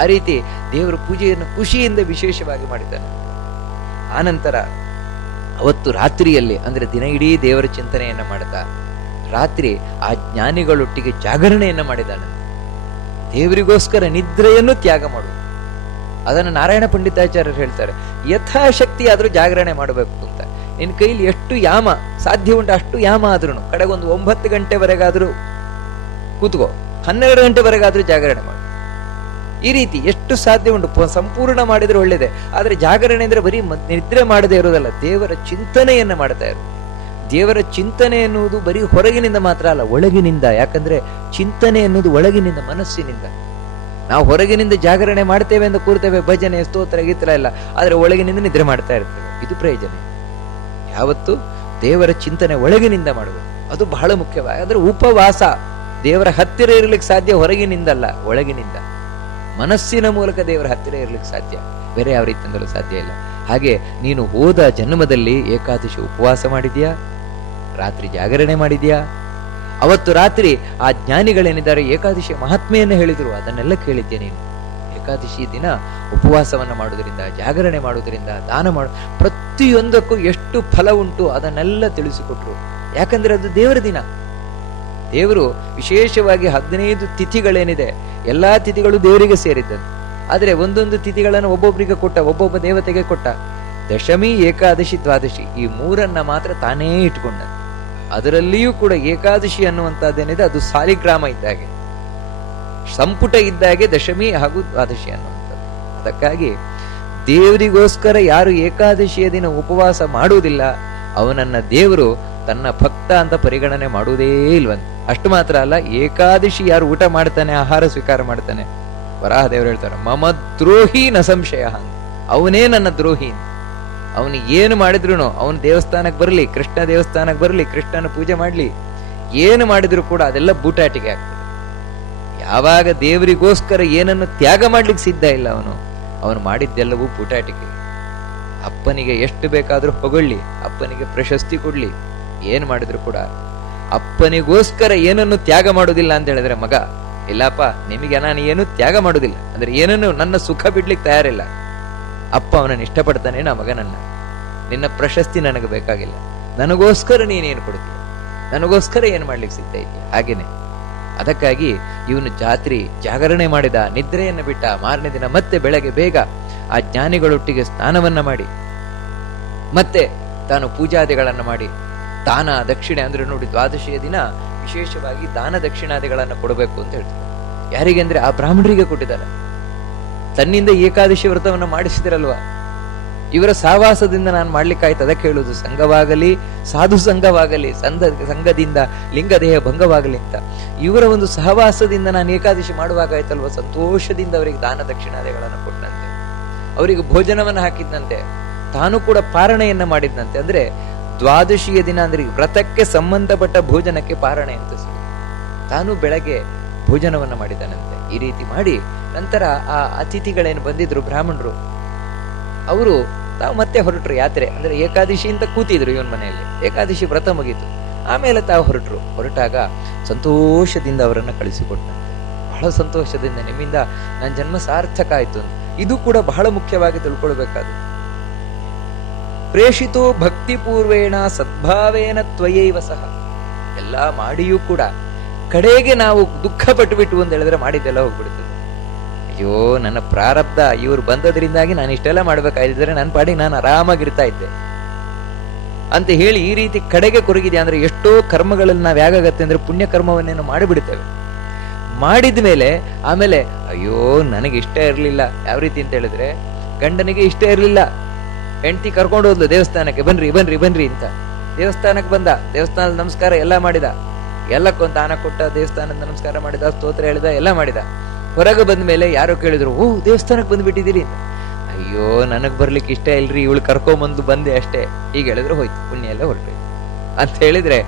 ಆ ರೀತಿ ದೇವರ ಪೂಜೆಯನ್ನು ಖುಷಿಯಿಂದ ವಿಶೇಷವಾಗಿ ಮಾಡಿದ್ದಾನೆ. ಆನಂತರ ಅವತ್ತು ರಾತ್ರಿಯಲ್ಲಿ, ಅಂದ್ರೆ ದಿನ ಇಡೀ ದೇವರ ಚಿಂತನೆಯನ್ನ ಮಾಡ್ತಾ ರಾತ್ರಿ ಆ ಜ್ಞಾನಿಗಳೊಟ್ಟಿಗೆ ಜಾಗರಣೆಯನ್ನ ಮಾಡಿದ್ದಾನೆ. ದೇವರಿಗೋಸ್ಕರ ನಿದ್ರೆಯನ್ನು ತ್ಯಾಗ ಮಾಡುವುದು. ಅದನ್ನು ನಾರಾಯಣ ಪಂಡಿತಾಚಾರ್ಯರು ಹೇಳ್ತಾರೆ, ಯಥಾಶಕ್ತಿ ಆದ್ರೂ ಜಾಗರಣೆ ಮಾಡಬೇಕು ಅಂತ. ನಿನ್ ಕೈಲಿ ಎಷ್ಟು ಯಾಮ ಸಾಧ್ಯ ಉಂಟು ಅಷ್ಟು ಯಾಮ ಆದ್ರೂ ಕಡೆಗೊಂದು 9 ಗಂಟೆವರೆಗಾದ್ರೂ ಕೂತ್ಕೋ, 12 ಗಂಟೆವರೆಗಾದ್ರೂ ಜಾಗರಣೆ ಮಾಡು. ಈ ರೀತಿ ಎಷ್ಟು ಸಾಧ್ಯ ಉಂಟು ಸಂಪೂರ್ಣ ಮಾಡಿದ್ರೆ ಒಳ್ಳೇದೆ. ಆದ್ರೆ ಜಾಗರಣೆ ಅಂದ್ರೆ ಬರೀ ನಿದ್ರೆ ಮಾಡದೇ ಇರೋದಲ್ಲ, ದೇವರ ಚಿಂತನೆಯನ್ನ ಮಾಡ್ತಾ ಇರೋದು. ದೇವರ ಚಿಂತನೆ ಎನ್ನುವುದು ಬರೀ ಹೊರಗಿನಿಂದ ಮಾತ್ರ ಅಲ್ಲ, ಒಳಗಿನಿಂದ. ಯಾಕಂದ್ರೆ ಚಿಂತನೆ ಎನ್ನುವುದು ಒಳಗಿನಿಂದ, ಮನಸ್ಸಿನಿಂದ. ನಾವು ಹೊರಗಿನಿಂದ ಜಾಗರಣೆ ಮಾಡ್ತೇವೆ ಅಂತ ಕೂರ್ತೇವೆ, ಭಜನೆ ಸ್ತೋತ್ರ ಗೀತ್ರ ಎಲ್ಲ, ಆದ್ರೆ ಒಳಗಿನಿಂದ ನಿದ್ರೆ ಮಾಡ್ತಾ ಇರ್ತೇವೆ. ಇದು ಪ್ರಯೋಜನ. ಯಾವತ್ತು ದೇವರ ಚಿಂತನೆ ಒಳಗಿನಿಂದ ಮಾಡಬೇಕು, ಅದು ಬಹಳ ಮುಖ್ಯವಾಗಿ. ಅಂದ್ರೆ ಉಪವಾಸ ದೇವರ ಹತ್ತಿರ ಇರ್ಲಿಕ್ಕೆ ಸಾಧ್ಯ ಹೊರಗಿನಿಂದಲ್ಲ, ಒಳಗಿನಿಂದ. ಮನಸ್ಸಿನ ಮೂಲಕ ದೇವರ ಹತ್ತಿರ ಇರ್ಲಿಕ್ಕೆ ಸಾಧ್ಯ, ಬೇರೆ ಯಾವ ರೀತಿಯಿಂದಲೂ ಸಾಧ್ಯ ಇಲ್ಲ. ಹಾಗೆ ನೀನು ಹೋದ ಜನ್ಮದಲ್ಲಿ ಏಕಾದಶಿ ಉಪವಾಸ ಮಾಡಿದ್ಯಾ, ರಾತ್ರಿ ಜಾಗರಣೆ ಮಾಡಿದ್ಯಾ? ಅವತ್ತು ರಾತ್ರಿ ಆ ಜ್ಞಾನಿಗಳೇನಿದ್ದಾರೆ ಏಕಾದಶಿಯ ಮಹಾತ್ಮೆಯನ್ನು ಹೇಳಿದ್ರು, ಅದನ್ನೆಲ್ಲ ಕೇಳಿದ್ಯಾ ನೀನು? ಏಕಾದಶಿ ದಿನ ಉಪವಾಸವನ್ನ ಮಾಡುವುದರಿಂದ, ಜಾಗರಣೆ ಮಾಡುವುದರಿಂದ, ದಾನ ಪ್ರತಿಯೊಂದಕ್ಕೂ ಎಷ್ಟು ಫಲ ಉಂಟು ಅದನ್ನೆಲ್ಲ ತಿಳಿಸಿಕೊಟ್ರು. ಯಾಕಂದ್ರೆ ಅದು ದೇವರ ದಿನ. ದೇವರು ವಿಶೇಷವಾಗಿ 15 ತಿಥಿಗಳೇನಿದೆ ಎಲ್ಲಾ ತಿಥಿಗಳು ದೇವರಿಗೆ ಸೇರಿದ್ದದ್ದು. ಆದ್ರೆ ಒಂದೊಂದು ತಿಥಿಗಳನ್ನು ಒಬ್ಬೊಬ್ಬರಿಗೆ ಕೊಟ್ಟ, ಒಬ್ಬೊಬ್ಬ ದೇವತೆಗೆ ಕೊಟ್ಟ. ದಶಮಿ, ಏಕಾದಶಿ, ದ್ವಾದಶಿ ಈ 3 ಮಾತ್ರ ತಾನೇ ಇಟ್ಕೊಂಡ. ಅದರಲ್ಲಿಯೂ ಕೂಡ ಏಕಾದಶಿ ಅನ್ನುವಂಥದ್ದೇನಿದೆ ಅದು ಸಾಲಿಗ್ರಾಮ ಇದ್ದಾಗೆ, ಸಂಪುಟ ಇದ್ದಾಗೆ ದಶಮಿ ಹಾಗೂ ದ್ವಾದಶಿ ಅನ್ನುವಂಥದ್ದು. ಅದಕ್ಕಾಗಿ ದೇವರಿಗೋಸ್ಕರ ಯಾರು ಏಕಾದಶಿಯ ದಿನ ಉಪವಾಸ ಮಾಡುವುದಿಲ್ಲ ಅವನನ್ನ ದೇವರು ತನ್ನ ಭಕ್ತ ಅಂತ ಪರಿಗಣನೆ ಮಾಡುವುದೇ ಇಲ್ವಂತೆ. ಅಷ್ಟು ಮಾತ್ರ ಅಲ್ಲ, ಏಕಾದಶಿ ಯಾರು ಊಟ ಮಾಡ್ತಾನೆ, ಆಹಾರ ಸ್ವೀಕಾರ ಮಾಡ್ತಾನೆ, ವರಾಹ ದೇವರು ಹೇಳ್ತಾರೆ ಮಮ ದ್ರೋಹಿ ನ ಸಂಶಯ ಅಂತ. ಅವನೇ ನನ್ನ ದ್ರೋಹಿ. ಅವನು ಏನು ಮಾಡಿದ್ರು, ಅವನು ದೇವಸ್ಥಾನಕ್ಕೆ ಬರಲಿ, ಕೃಷ್ಣ ದೇವಸ್ಥಾನಕ್ಕೆ ಬರಲಿ, ಕೃಷ್ಣನ ಪೂಜೆ ಮಾಡ್ಲಿ, ಏನು ಮಾಡಿದ್ರು ಕೂಡ ಅದೆಲ್ಲ ಬೂಟಾಟಿಕೆ ಆಗ್ತದೆ. ಯಾವಾಗ ದೇವರಿಗೋಸ್ಕರ ಏನನ್ನು ತ್ಯಾಗ ಮಾಡ್ಲಿಕ್ಕೆ ಸಿದ್ಧ ಇಲ್ಲ ಅವನು ಮಾಡಿದ್ದೆಲ್ಲವೂ ಬೂಟಾಟಿಕೆ. ಅಪ್ಪನಿಗೆ ಎಷ್ಟು ಬೇಕಾದ್ರೂ ಹೊಗಳ್ಳಿ, ಅಪ್ಪನಿಗೆ ಪ್ರಶಸ್ತಿ ಕೊಡ್ಲಿ, ಏನ್ ಮಾಡಿದ್ರು ಕೂಡ ಅಪ್ಪನಿಗೋಸ್ಕರ ಏನನ್ನು ತ್ಯಾಗ ಮಾಡೋದಿಲ್ಲ ಅಂತ ಹೇಳಿದ್ರೆ ಮಗ ಇಲ್ಲಪ್ಪ, ನಿಮಗೆ ನಾನು ಏನು ತ್ಯಾಗ ಮಾಡುದಿಲ್ಲ, ಅಂದ್ರೆ ಏನನ್ನು ನನ್ನ ಸುಖ ಬಿಡ್ಲಿಕ್ಕೆ ತಯಾರಿಲ್ಲ. ಅಪ್ಪ ಅವನನ್ನು ಇಷ್ಟಪಡ್ತಾನೆ, ನಾ ಮಗನನ್ನ. ನಿನ್ನ ಪ್ರಶಸ್ತಿ ನನಗೆ ಬೇಕಾಗಿಲ್ಲ, ನನಗೋಸ್ಕರ ನೀನೇನು ಕೊಡ್ತೀಯ, ನನಗೋಸ್ಕರ ಏನ್ ಮಾಡ್ಲಿಕ್ಕೆ ಸಿಗ್ತಾ ಇದೆಯಾ. ಹಾಗೇನೆ ಅದಕ್ಕಾಗಿ ಇವನು ಜಾಗರಣೆ ಮಾಡಿದ, ನಿದ್ರೆಯನ್ನು ಬಿಟ್ಟ. ಮಾರನೇ ದಿನ ಮತ್ತೆ ಬೆಳಗ್ಗೆ ಬೇಗ ಆ ಜ್ಞಾನಿಗಳೊಟ್ಟಿಗೆ ಸ್ನಾನವನ್ನ ಮಾಡಿ ಮತ್ತೆ ತಾನು ಪೂಜಾದಿಗಳನ್ನ ಮಾಡಿ ದಾನ ದಕ್ಷಿಣೆ ಅಂದ್ರೆ ನೋಡಿ, ದ್ವಾದಶಿಯ ದಿನ ವಿಶೇಷವಾಗಿ ದಾನ ದಕ್ಷಿಣಾದಿಗಳನ್ನ ಕೊಡಬೇಕು ಅಂತ ಹೇಳ್ತಾರೆ. ಯಾರಿಗೆ ಅಂದ್ರೆ ಆ ಬ್ರಾಹ್ಮಣರಿಗೆ ಕೊಟ್ಟಿದ್ದಾರೆ. ತನ್ನಿಂದ ಏಕಾದಶಿ ವ್ರತವನ್ನ ಮಾಡಿಸಿದಿರಲ್ವಾ, ಇವರ ಸಹವಾಸದಿಂದ ನಾನು ಮಾಡ್ಲಿಕ್ಕಾಯ್ತು. ಅದಕ್ಕೆ ಹೇಳುದು, ಸಂಘವಾಗಲಿ ಸಾಧು ಸಂಘವಾಗಲಿ ಸಂಘದಿಂದ ಲಿಂಗದೇಹ ಭಂಗವಾಗಲಿ ಅಂತ. ಇವರ ಒಂದು ಸಹವಾಸದಿಂದ ನಾನು ಏಕಾದಶಿ ಮಾಡುವಾಗಾಯ್ತಲ್ವ, ಸಂತೋಷದಿಂದ ಅವರಿಗೆ ದಾನ ದಕ್ಷಿಣಾದಿಗಳನ್ನು ಕೊಟ್ಟಂತೆ, ಅವರಿಗೆ ಭೋಜನವನ್ನು ಹಾಕಿದ್ನಂತೆ, ತಾನು ಕೂಡ ಪಾರಣೆಯನ್ನ ಮಾಡಿದ್ನಂತೆ. ಅಂದ್ರೆ ದ್ವಾದಶಿಯ ದಿನ ಅಂದ್ರೆ ವ್ರತಕ್ಕೆ ಸಂಬಂಧಪಟ್ಟ ಭೋಜನಕ್ಕೆ ಪಾರಣೆ ಅಂತ ತಾನು ಬೆಳಗ್ಗೆ ಭೋಜನವನ್ನ ಮಾಡಿದನಂತೆ. ಈ ರೀತಿ ಮಾಡಿ ನಂತರ ಆ ಅತಿಥಿಗಳೇನು ಬಂದಿದ್ರು ಬ್ರಾಹ್ಮಣರು, ಅವರು ತಾವು ಮತ್ತೆ ಹೊರಟರು ಯಾತ್ರೆ. ಅಂದ್ರೆ ಏಕಾದಶಿ ಅಂತ ಕೂತಿದ್ರು ಇವನ್ ಮನೆಯಲ್ಲಿ, ಏಕಾದಶಿ ವ್ರತ ಮುಗೀತು. ಆಮೇಲೆ ತಾವು ಹೊರಟಾಗ ಸಂತೋಷದಿಂದ ಅವರನ್ನ ಕಳಿಸಿಕೊಟ್ಟಂತೆ. ಬಹಳ ಸಂತೋಷದಿಂದ, ನಿಮ್ಮಿಂದ ನನ್ನ ಜನ್ಮ ಸಾರ್ಥಕ ಆಯ್ತು ಅಂತ. ಇದು ಕೂಡ ಬಹಳ ಮುಖ್ಯವಾಗಿ ತಿಳ್ಕೊಳ್ಬೇಕಾದ್ರು. ಪ್ರೇಷಿತೋ ಭಕ್ತಿ ಪೂರ್ವೇಣ ಸದ್ಭಾವೇನ ತ್ವಯೈವ ಸಹ. ಎಲ್ಲ ಮಾಡಿಯೂ ಕೂಡ ಕಡೆಗೆ ನಾವು ದುಃಖ ಪಟ್ಟುಬಿಟ್ಟು ಅಂತ ಹೇಳಿದ್ರೆ ಮಾಡಿದ್ದೆಲ್ಲ ಹೋಗ್ಬಿಡ್ತದೆ. ಅಯ್ಯೋ, ನನ್ನ ಪ್ರಾರಬ್ಧ ಇವ್ರು ಬಂದದ್ರಿಂದಾಗಿ ನಾನು ಇಷ್ಟೆಲ್ಲ ಮಾಡ್ಬೇಕಾಗಿದ್ರೆ ನನ್ನ ಪಾಡಿಗೆ ನಾನು ಆರಾಮಾಗಿರ್ತಾ ಇದ್ದೆ ಅಂತ ಹೇಳಿ ಈ ರೀತಿ ಕಡೆಗೆ ಕೊರಗಿದೆ. ಅಂದ್ರೆ ಎಷ್ಟೋ ಕರ್ಮಗಳಲ್ಲಿ ನಾವ್ ಯಾಗತ್ತೆ ಅಂದ್ರೆ ಪುಣ್ಯ ಕರ್ಮವನ್ನೇನು ಮಾಡಿಬಿಡ್ತೇವೆ. ಮಾಡಿದ ಮೇಲೆ ಆಮೇಲೆ ಅಯ್ಯೋ ನನಗೆ ಇಷ್ಟ ಇರ್ಲಿಲ್ಲ. ಯಾವ ರೀತಿ ಅಂತ ಹೇಳಿದ್ರೆ, ಗಂಡನಿಗೆ ಇಷ್ಟ ಇರ್ಲಿಲ್ಲ, ಹೆಂಡತಿ ಕರ್ಕೊಂಡು ಹೋದ್ಲು ದೇವಸ್ಥಾನಕ್ಕೆ, ಬನ್ರಿ ಬನ್ರಿ ಬನ್ರಿ ಅಂತ. ದೇವಸ್ಥಾನಕ್ಕೆ ಬಂದ, ದೇವಸ್ಥಾನದ ನಮಸ್ಕಾರ ಎಲ್ಲ ಮಾಡಿದ, ಎಲ್ಲಕ್ಕೊಂದು ದಾನ ಕೊಟ್ಟ, ದೇವಸ್ಥಾನದ ನಮಸ್ಕಾರ ಮಾಡಿದ, ಸ್ತೋತ್ರ ಹೇಳಿದ, ಎಲ್ಲ ಮಾಡಿದ. ಹೊರಗೆ ಬಂದ ಮೇಲೆ ಯಾರೋ ಕೇಳಿದ್ರು, ಓ ದೇವಸ್ಥಾನಕ್ಕೆ ಬಂದ್ಬಿಟ್ಟಿದ್ದೀರಿ ಅಂತ. ಅಯ್ಯೋ ನನಗ್ ಬರ್ಲಿಕ್ಕೆ ಇಷ್ಟ ಇಲ್ರಿ, ಇವಳು ಕರ್ಕೊಂಬಂದು ಬಂದೆ ಅಷ್ಟೇ. ಈಗ ಹೇಳಿದ್ರೆ ಹೋಯ್ತು, ಪುಣ್ಯ ಎಲ್ಲ ಹೊರಟೋಯ್ತು ಅಂತ ಹೇಳಿದ್ರೆ,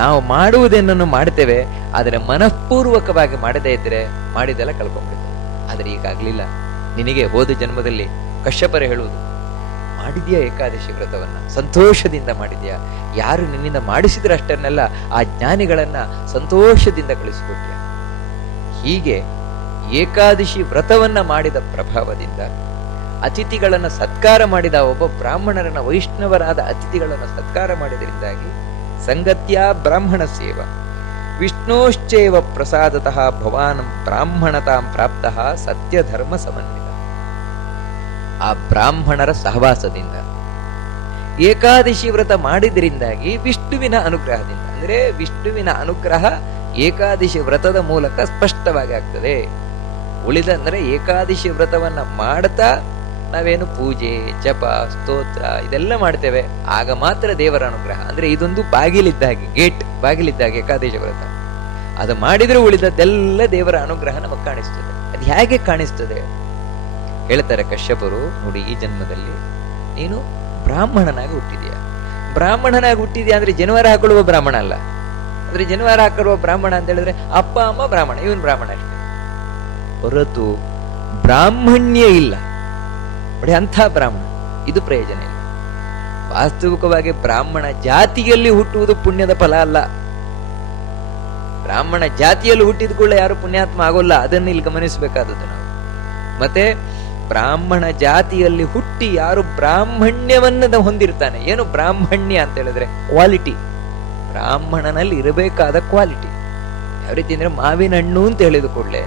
ನಾವು ಮಾಡುವುದೇನನ್ನು ಮಾಡ್ತೇವೆ, ಆದ್ರೆ ಮನಃಪೂರ್ವಕವಾಗಿ ಮಾಡದೇ ಇದ್ರೆ ಮಾಡಿದೆಲ್ಲ ಕಳ್ಕೊಂಡ್ಬಿಡ್ತೇವೆ. ಆದ್ರೆ ಈಗಾಗ್ಲಿಲ್ಲ. ನಿನಗೆ ಹೋದ ಜನ್ಮದಲ್ಲಿ ಕಶ್ಯಪರ ಹೇಳುವುದು, ಮಾಡಿದ್ಯಾ ಏಕಾದಶಿ ವ್ರತವನ್ನ, ಸಂತೋಷದಿಂದ ಮಾಡಿದ್ಯಾ, ಯಾರು ನಿನ್ನಿಂದ ಮಾಡಿಸಿದ್ರೆ ಅಷ್ಟನ್ನೆಲ್ಲ ಆ ಜ್ಞಾನಿಗಳನ್ನ ಸಂತೋಷದಿಂದ ಕಳಿಸಿಕೊಟ್ಯ. ಹೀಗೆ ಏಕಾದಶಿ ವ್ರತವನ್ನ ಮಾಡಿದ ಪ್ರಭಾವದಿಂದ ಅತಿಥಿಗಳನ್ನ ಸತ್ಕಾರ ಮಾಡಿದ, ಒಬ್ಬ ಬ್ರಾಹ್ಮಣರನ್ನ, ವೈಷ್ಣವರಾದ ಅತಿಥಿಗಳನ್ನ ಸತ್ಕಾರ ಮಾಡಿದ್ರಿಂದಾಗಿ ಸಂಗತ್ಯ ಬ್ರಾಹ್ಮಣ ಸೇವ ವಿಷ್ಣೋಶ್ಚೈವ ಪ್ರಸಾದತಃ ಭವಾನ್ ಬ್ರಾಹ್ಮಣತಾಂ ಪ್ರಾಪ್ತಃ ಸತ್ಯ ಧರ್ಮ ಸಮನ್ವಿತ. ಆ ಬ್ರಾಹ್ಮಣರ ಸಹವಾಸದಿಂದ ಏಕಾದಶಿ ವ್ರತ ಮಾಡಿದ್ರಿಂದಾಗಿ ವಿಷ್ಣುವಿನ ಅನುಗ್ರಹದಿಂದ, ಅಂದ್ರೆ ವಿಷ್ಣುವಿನ ಅನುಗ್ರಹ ಏಕಾದಶಿ ವ್ರತದ ಮೂಲಕ ಸ್ಪಷ್ಟವಾಗಿ ಆಗ್ತದೆ. ಉಳಿದಂದ್ರೆ ಏಕಾದಶಿ ವ್ರತವನ್ನ ಮಾಡ್ತಾ ನಾವೇನು ಪೂಜೆ ಜಪ ಸ್ತೋತ್ರ ಇದೆಲ್ಲ ಮಾಡ್ತೇವೆ, ಆಗ ಮಾತ್ರ ದೇವರ ಅನುಗ್ರಹ. ಅಂದ್ರೆ ಇದೊಂದು ಬಾಗಿಲಿದ್ದಾಗೆ, ಗೇಟ್ ಬಾಗಿಲಿದ್ದಾಗೆ ಏಕಾದಶಿ ವ್ರತ. ಅದು ಮಾಡಿದ್ರೆ ಉಳಿದದ್ದೆಲ್ಲ ದೇವರ ಅನುಗ್ರಹ ನಮಗೆ ಕಾಣಿಸ್ತದೆ. ಅದು ಹೇಗೆ ಕಾಣಿಸ್ತದೆ ಹೇಳ್ತಾರೆ ಕಶ್ಯಪರು. ನೋಡಿ, ಈ ಜನ್ಮದಲ್ಲಿ ನೀನು ಬ್ರಾಹ್ಮಣನಾಗಿ ಹುಟ್ಟಿದೀಯ. ಬ್ರಾಹ್ಮಣನಾಗಿ ಹುಟ್ಟಿದ್ಯಾ ಅಂದ್ರೆ ಜನವಾರ ಹಾಕೊಳ್ಳುವ ಬ್ರಾಹ್ಮಣ ಅಲ್ಲ. ಅಂದ್ರೆ ಜನವಾರ ಹಾಕುವ ಬ್ರಾಹ್ಮಣ ಅಂತ ಹೇಳಿದ್ರೆ ಅಪ್ಪ ಅಮ್ಮ ಬ್ರಾಹ್ಮಣ, ಇವನ್ ಬ್ರಾಹ್ಮಣ ಅಷ್ಟೇ ಹೊರತು ಬ್ರಾಹ್ಮಣ್ಯ ಇಲ್ಲ. ನೋಡಿ, ಅಂಥ ಬ್ರಾಹ್ಮಣ, ಇದು ಪ್ರಯೋಜನ ಇಲ್ಲ. ವಾಸ್ತವಿಕವಾಗಿ ಬ್ರಾಹ್ಮಣ ಜಾತಿಯಲ್ಲಿ ಹುಟ್ಟುವುದು ಪುಣ್ಯದ ಫಲ ಅಲ್ಲ. ಬ್ರಾಹ್ಮಣ ಜಾತಿಯಲ್ಲಿ ಹುಟ್ಟಿದ ಕೂಡಲೇ ಯಾರು ಪುಣ್ಯಾತ್ಮ ಆಗೋಲ್ಲ, ಅದನ್ನು ಇಲ್ಲಿ ಗಮನಿಸಬೇಕಾದದ್ದು ನಾವು. ಮತ್ತೆ ಬ್ರಾಹ್ಮಣ ಜಾತಿಯಲ್ಲಿ ಹುಟ್ಟಿ ಯಾರು ಬ್ರಾಹ್ಮಣ್ಯವನ್ನ ಹೊಂದಿರ್ತಾನೆ, ಏನು ಬ್ರಾಹ್ಮಣ್ಯ ಅಂತ ಹೇಳಿದ್ರೆ ಕ್ವಾಲಿಟಿ, ಬ್ರಾಹ್ಮಣನಲ್ಲಿ ಇರಬೇಕಾದ ಕ್ವಾಲಿಟಿ. ಯಾವ ರೀತಿ ಅಂದ್ರೆ ಮಾವಿನ ಹಣ್ಣು ಅಂತ ಹೇಳಿದ ಕೂಡಲೇ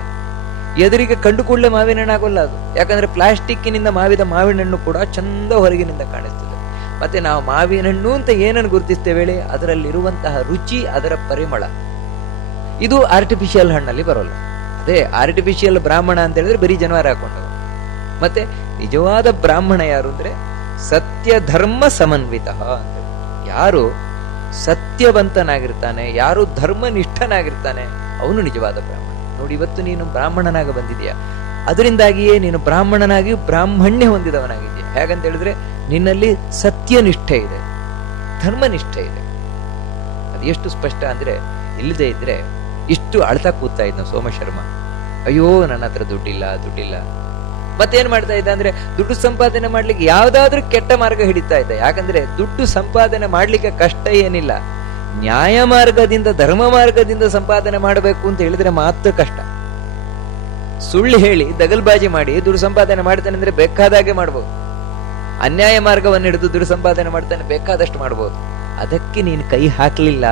ಎದುರಿಗೆ ಕಂಡು ಕೂಡಲೇ ಮಾವಿನ ಹಣ್ಣು ಆಗೋಲ್ಲ ಅದು. ಯಾಕಂದ್ರೆ ಪ್ಲಾಸ್ಟಿಕ್ಕಿನಿಂದ ಮಾವಿನ ಹಣ್ಣು ಕೂಡ ಚಂದ ಹೊರಗಿನಿಂದ ಕಾಣಿಸ್ತದೆ. ಮತ್ತೆ ನಾವು ಮಾವಿನ ಹಣ್ಣು ಅಂತ ಏನನ್ನು ಗುರುತಿಸ್ತೇವೆ ಹೇಳಿ, ಅದರಲ್ಲಿರುವಂತಹ ರುಚಿ, ಅದರ ಪರಿಮಳ, ಇದು ಆರ್ಟಿಫಿಷಿಯಲ್ ಹಣ್ಣಲ್ಲಿ ಬರೋಲ್ಲ. ಅದೇ ಆರ್ಟಿಫಿಷಿಯಲ್ ಬ್ರಾಹ್ಮಣ ಅಂತ ಹೇಳಿದ್ರೆ ಬರೀ ಜನವಾರ ಹಾಕೊಂಡವ. ಮತ್ತೆ ನಿಜವಾದ ಬ್ರಾಹ್ಮಣ ಯಾರು ಅಂದ್ರೆ ಸತ್ಯ ಧರ್ಮ ಸಮನ್ವಿತ ಅಂತ. ಯಾರು ಸತ್ಯವಂತನಾಗಿರ್ತಾನೆ, ಯಾರು ಧರ್ಮನಿಷ್ಠನಾಗಿರ್ತಾನೆ, ಅವನು ನಿಜವಾದ ಬ್ರಾಹ್ಮಣ. ನೋಡಿ, ಇವತ್ತು ನೀನು ಬ್ರಾಹ್ಮಣನಾಗ ಬಂದಿದೆಯಾ, ಅದರಿಂದಾಗಿಯೇ ನೀನು ಬ್ರಾಹ್ಮಣನಾಗಿ ಬ್ರಾಹ್ಮಣ್ಯ ಹೊಂದಿದವನಾಗಿದೆಯಾ. ಹೇಗಂತ ಹೇಳಿದ್ರೆ ನಿನ್ನಲ್ಲಿ ಸತ್ಯನಿಷ್ಠೆ ಇದೆ, ಧರ್ಮನಿಷ್ಠೆ ಇದೆ. ಅದು ಎಷ್ಟು ಸ್ಪಷ್ಟ ಅಂದ್ರೆ, ಇಲ್ಲದೆ ಇದ್ರೆ ಇಷ್ಟು ಅಳ್ತಾ ಕೂತಾ ಇದ್ದ ಸೋಮಶರ್ಮ. ಅಯ್ಯೋ ನನ್ನ ಹತ್ರ ದುಡ್ಡಿಲ್ಲ. ಮತ್ತೇನ್ ಮಾಡ್ತಾ ಇದ್ದ ಅಂದ್ರೆ, ದುಡ್ಡು ಸಂಪಾದನೆ ಮಾಡ್ಲಿಕ್ಕೆ ಯಾವ್ದಾದ್ರೂ ಕೆಟ್ಟ ಮಾರ್ಗ ಹಿಡಿತಾ ಇದ್ದ. ಯಾಕಂದ್ರೆ ದುಡ್ಡು ಸಂಪಾದನೆ ಮಾಡ್ಲಿಕ್ಕೆ ಕಷ್ಟ ಏನಿಲ್ಲ, ನ್ಯಾಯ ಮಾರ್ಗದಿಂದ ಧರ್ಮ ಮಾರ್ಗದಿಂದ ಸಂಪಾದನೆ ಮಾಡಬೇಕು ಅಂತ ಹೇಳಿದ್ರೆ ಮಾತ್ರ ಕಷ್ಟ. ಸುಳ್ಳು ಹೇಳಿ ದಗಲ್ಬಾಜಿ ಮಾಡಿ ದುಡ್ಡು ಸಂಪಾದನೆ ಮಾಡ್ತಾನೆ ಅಂದ್ರೆ ಬೇಕಾದಾಗೆ ಮಾಡ್ಬೋದು. ಅನ್ಯಾಯ ಮಾರ್ಗವನ್ನು ಹಿಡಿದು ದುಡ್ಡು ಸಂಪಾದನೆ ಮಾಡ್ತಾನೆ ಬೇಕಾದಷ್ಟು ಮಾಡ್ಬೋದು. ಅದಕ್ಕೆ ನೀನು ಕೈ ಹಾಕ್ಲಿಲ್ಲ.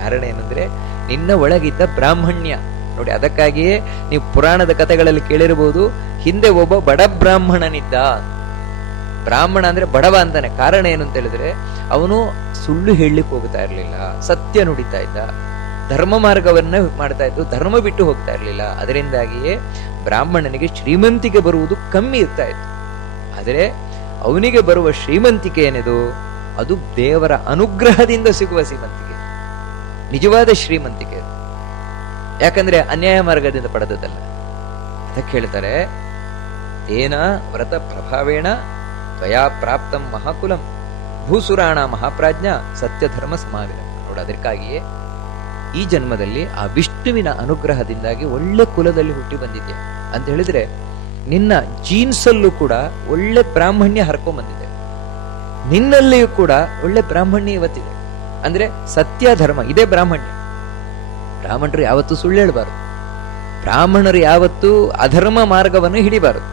ಕಾರಣ ಏನಂದ್ರೆ ನಿನ್ನ ಒಳಗಿದ್ದ ಬ್ರಾಹ್ಮಣ್ಯ ನೋಡಿ. ಅದಕ್ಕಾಗಿಯೇ ನೀವು ಪುರಾಣದ ಕಥೆಗಳಲ್ಲಿ ಕೇಳಿರಬಹುದು, ಹಿಂದೆ ಒಬ್ಬ ಬಡ ಬ್ರಾಹ್ಮಣನಿದ್ದ. ಬ್ರಾಹ್ಮಣ ಅಂದ್ರೆ ಬಡವ ಅಂತಾನೆ. ಕಾರಣ ಏನು ಅಂತ ಹೇಳಿದ್ರೆ ಅವನು ಸುಳ್ಳು ಹೇಳಲಿಕ್ಕೆ ಹೋಗ್ತಾ ಇರ್ಲಿಲ್ಲ, ಸತ್ಯ ನುಡಿತಾ ಇದ್ದ, ಧರ್ಮ ಮಾರ್ಗವನ್ನ ಮಾಡ್ತಾ ಇದ್ದು, ಧರ್ಮ ಬಿಟ್ಟು ಹೋಗ್ತಾ ಇರ್ಲಿಲ್ಲ. ಅದರಿಂದಾಗಿಯೇ ಬ್ರಾಹ್ಮಣನಿಗೆ ಶ್ರೀಮಂತಿಕೆ ಬರುವುದು ಕಮ್ಮಿ ಇರ್ತಾ ಇತ್ತು. ಆದರೆ ಅವನಿಗೆ ಬರುವ ಶ್ರೀಮಂತಿಕೆ ಏನಿದು, ಅದು ದೇವರ ಅನುಗ್ರಹದಿಂದ ಸಿಗುವ ಶ್ರೀಮಂತಿಕೆ, ನಿಜವಾದ ಶ್ರೀಮಂತಿಕೆ. ಯಾಕಂದ್ರೆ ಅನ್ಯಾಯ ಮಾರ್ಗದಿಂದ ಪಡೆದದಲ್ಲ. ಅದಕ್ಕೆ ಹೇಳ್ತಾರೆ, ತೇನ ವ್ರತ ಪ್ರಭಾವೇಣ ತ್ವಯಾ ಪ್ರಾಪ್ತಂ ಮಹಾಕುಲಂ ಭೂಸುರಾಣ ಮಹಾಪ್ರಾಜ್ಞ ಸತ್ಯ ಧರ್ಮ ಸಮಾವಿನ. ನೋಡಿ, ಅದಕ್ಕಾಗಿಯೇ ಈ ಜನ್ಮದಲ್ಲಿ ಆ ವಿಷ್ಣುವಿನ ಅನುಗ್ರಹದಿಂದಾಗಿ ಒಳ್ಳೆ ಕುಲದಲ್ಲಿ ಹುಟ್ಟಿ ಬಂದಿದ್ಯಾ ಅಂತ ಹೇಳಿದ್ರೆ, ನಿನ್ನ ಜೀನ್ಸ್ ಅಲ್ಲೂ ಕೂಡ ಒಳ್ಳೆ ಬ್ರಾಹ್ಮಣ್ಯ ಹರ್ಕೊಂಡ್ ಬಂದಿದೆ, ನಿನ್ನಲ್ಲಿಯೂ ಕೂಡ ಒಳ್ಳೆ ಬ್ರಾಹ್ಮಣ್ಯ ಇವತ್ತಿದೆ. ಅಂದ್ರೆ ಸತ್ಯ ಧರ್ಮ ಇದೇ ಬ್ರಾಹ್ಮಣ್ಯ. ಬ್ರಾಹ್ಮಣರು ಯಾವತ್ತೂ ಸುಳ್ಳು ಹೇಳಬಾರದು, ಬ್ರಾಹ್ಮಣರು ಯಾವತ್ತೂ ಅಧರ್ಮ ಮಾರ್ಗವನ್ನು ಹಿಡಿಬಾರದು.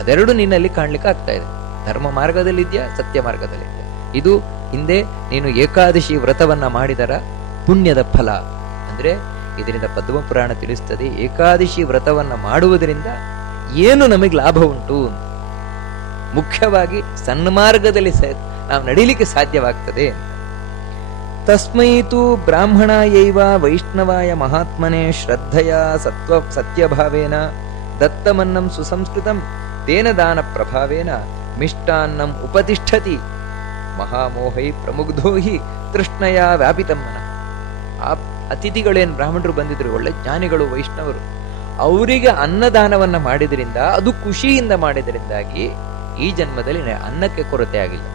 ಅದೆರಡು ನಿನ್ನಲ್ಲಿ ಕಾಣ್ಲಿಕ್ಕೆ ಆಗ್ತಾ ಇದೆ. ಧರ್ಮ ಮಾರ್ಗದಲ್ಲಿದ್ಯಾ, ಸತ್ಯ ಮಾರ್ಗದಲ್ಲಿದ್ಯಾ. ಇದು ಹಿಂದೆ ನೀನು ಏಕಾದಶಿ ವ್ರತವನ್ನ ಮಾಡಿದರ ಪುಣ್ಯದ ಫಲ. ಅಂದ್ರೆ ಇದರಿಂದ ಪದ್ಮಪುರಾಣ ತಿಳಿಸ್ತದೆ, ಏಕಾದಶಿ ವ್ರತವನ್ನ ಮಾಡುವುದರಿಂದ ಏನು ನಮಗೆ ಲಾಭ ಉಂಟು. ಮುಖ್ಯವಾಗಿ ಸನ್ಮಾರ್ಗದಲ್ಲಿ ನಾವು ನಡೀಲಿಕ್ಕೆ ಸಾಧ್ಯವಾಗ್ತದೆ. ತಸ್ಮೈತು ಬ್ರಾಹ್ಮಣಾಯೈವ ವೈಷ್ಣವಾಯ ಮಹಾತ್ಮನೆ ಶ್ರದ್ಧೆಯ ಸತ್ಯಭಾವೇನ ದತ್ತಮನ್ನಂ ಸುಸಂಸ್ಕೃತಂ ತೇನ ದಾನ ಪ್ರಭಾವೇನ ಮಿಷ್ಟಾನ್ನಂ ಉಪತಿಷ್ಠತಿ ಮಹಾಮೋಹೈ ಪ್ರಮುಗ್ಧೋ ಹಿ ತೃಷ್ಣಯ ವ್ಯಾಪಿತಮ್ಮನ. ಆ ಅತಿಥಿಗಳೇನು ಬ್ರಾಹ್ಮಣರು ಬಂದಿದ್ರು, ಒಳ್ಳೆ ಜ್ಞಾನಿಗಳು, ವೈಷ್ಣವರು, ಅವರಿಗೆ ಅನ್ನದಾನವನ್ನ ಮಾಡಿದ್ರಿಂದ, ಅದು ಖುಷಿಯಿಂದ ಮಾಡಿದ್ರಿಂದಾಗಿ ಈ ಜನ್ಮದಲ್ಲಿ ಅನ್ನಕ್ಕೆ ಕೊರತೆ ಆಗಿಲ್ಲ.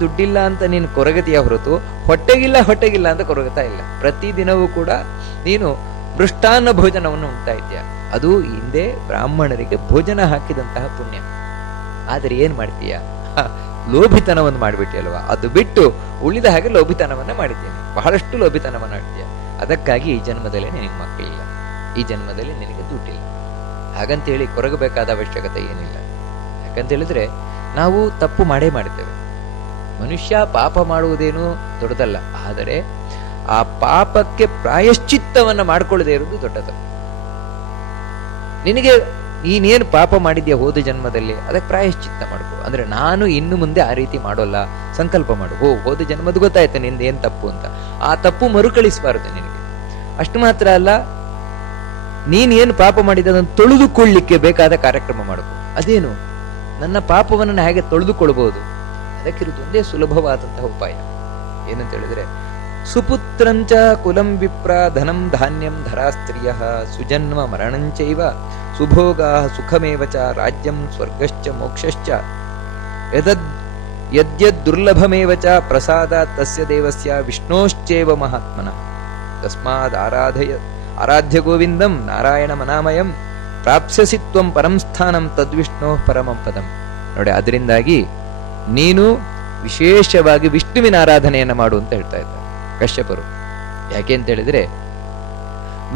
ದುಡ್ಡಿಲ್ಲ ಅಂತ ನೀನು ಕೊರಗತಿಯ ಹೊರತು ಹೊಟ್ಟೆಗಿಲ್ಲ ಅಂತ ಕೊರಗತಾ ಇಲ್ಲ. ಪ್ರತಿದಿನವೂ ಕೂಡ ನೀನು ಮೃಷ್ಟಾನ್ನ ಭೋಜನವನ್ನು ಉಣ್ತಾ ಇದ್ಯಾ. ಅದು ಹಿಂದೆ ಬ್ರಾಹ್ಮಣರಿಗೆ ಭೋಜನ ಹಾಕಿದಂತಹ ಪುಣ್ಯ. ಆದ್ರೆ ಏನ್ ಮಾಡ್ತೀಯ, ಲೋಭಿತನವನ್ನು ಮಾಡ್ಬಿಟ್ಟಿಯಲ್ವಾ. ಅದು ಬಿಟ್ಟು ಉಳಿದ ಹಾಗೆ ಲೋಭಿತನವನ್ನ ಮಾಡಿದ್ದೇನೆ, ಬಹಳಷ್ಟು ಲೋಭಿತನವನ್ನ ಮಾಡ್ತೀಯ. ಅದಕ್ಕಾಗಿ ಈ ಜನ್ಮದಲ್ಲಿ ನಿನಗೆ ಮಕ್ಕಳಿಲ್ಲ, ಈ ಜನ್ಮದಲ್ಲಿ ನಿನಗೆ ದುಡ್ಡಿಲ್ಲ. ಹಾಗಂತೇಳಿ ಕೊರಗಬೇಕಾದ ಅವಶ್ಯಕತೆ ಏನಿಲ್ಲ. ಯಾಕಂತ ಹೇಳಿದ್ರೆ ನಾವು ತಪ್ಪು ಮಾಡೇ ಮಾಡ್ತೇವೆ. ಮನುಷ್ಯ ಪಾಪ ಮಾಡುವುದೇನು ದೊಡ್ಡದಲ್ಲ, ಆದರೆ ಆ ಪಾಪಕ್ಕೆ ಪ್ರಾಯಶ್ಚಿತ್ತವನ್ನ ಮಾಡ್ಕೊಳ್ಳದೆ ಇರುವುದು ದೊಡ್ಡದು. ನಿನಗೆ ನೀನೇನು ಪಾಪ ಮಾಡಿದ್ಯಾ ಹೋದ ಜನ್ಮದಲ್ಲಿ, ಅದಕ್ಕೆ ಪ್ರಾಯಶ್ಚಿತ್ತ ಮಾಡ್ಕೊ. ಅಂದ್ರೆ ನಾನು ಇನ್ನು ಮುಂದೆ ಆ ರೀತಿ ಮಾಡೋಲ್ಲ ಸಂಕಲ್ಪ ಮಾಡು. ಹೋದ ಜನ್ಮದ ಗೊತ್ತಾಯ್ತು ನಿಂದ ಏನ್ ತಪ್ಪು ಅಂತ. ಆ ತಪ್ಪು ಮರುಕಳಿಸಬಾರದು ನಿನಗೆ. ಅಷ್ಟು ಮಾತ್ರ ಅಲ್ಲ, ನೀನ್ ಏನು ಪಾಪ ಮಾಡಿದ ಅದನ್ನು ತೊಳೆದುಕೊಳ್ಳಿಕ್ಕೆ ಬೇಕಾದ ಕಾರ್ಯಕ್ರಮ ಮಾಡ್ಕೊ. ಅದೇನು, ನನ್ನ ಪಾಪವನ್ನು ಹೇಗೆ ತೊಳೆದುಕೊಳ್ಬಹುದು, ಅದಕ್ಕಿರುವುದು ಒಂದೇ ಸುಲಭವಾದಂತಹ ಉಪಾಯ. ಏನಂತ ಹೇಳಿದ್ರೆ, ಸುಪುತ್ರಂಚ ಕುಲಂ ವಿಪ್ರ ಧನಂ ಧಾನ್ಯಂ ಧರಾ ಸ್ತ್ರೀಯ ಸುಜನ್ಮ ಮರಣಂಚೈವ ಸುಭೋಗಾ ಸುಖಮೇವ ಚ ರಾಜ್ಯಂ ಸ್ವರ್ಗಶ್ಚ ಮೋಕ್ಷಶ್ಚ ಯದ್ಯದ್ ದುರ್ಲಭಮೇವ ಚ ಪ್ರಸಾದ ತಸ್ಯ ದೇವಸ್ಯ ವಿಷ್ಣೋಶ್ಚೇವ ಮಹಾತ್ಮನಃ ತಸ್ಮಾದ್ ಆರಾಧ್ಯ ಗೋವಿಂದಂ ನಾರಾಯಣ ಮನಾಮಯಂ ಪ್ರಾಪ್ಸ್ಯಸಿ ತ್ವಂ ಪರಂ ಸ್ಥಾನಂ ತದ್ವಿಷ್ಣೋ ಪರಮಂ ಪದಂ. ನೋಡಿ, ಅದರಿಂದಾಗಿ ನೀನು ವಿಶೇಷವಾಗಿ ವಿಷ್ಣುವಿನ ಆರಾಧನೆಯನ್ನ ಮಾಡು ಅಂತ ಹೇಳ್ತಾ ಇದ್ದಾರೆ ಕಶ್ಯಪರು. ಯಾಕೆ ಅಂತ ಹೇಳಿದ್ರೆ,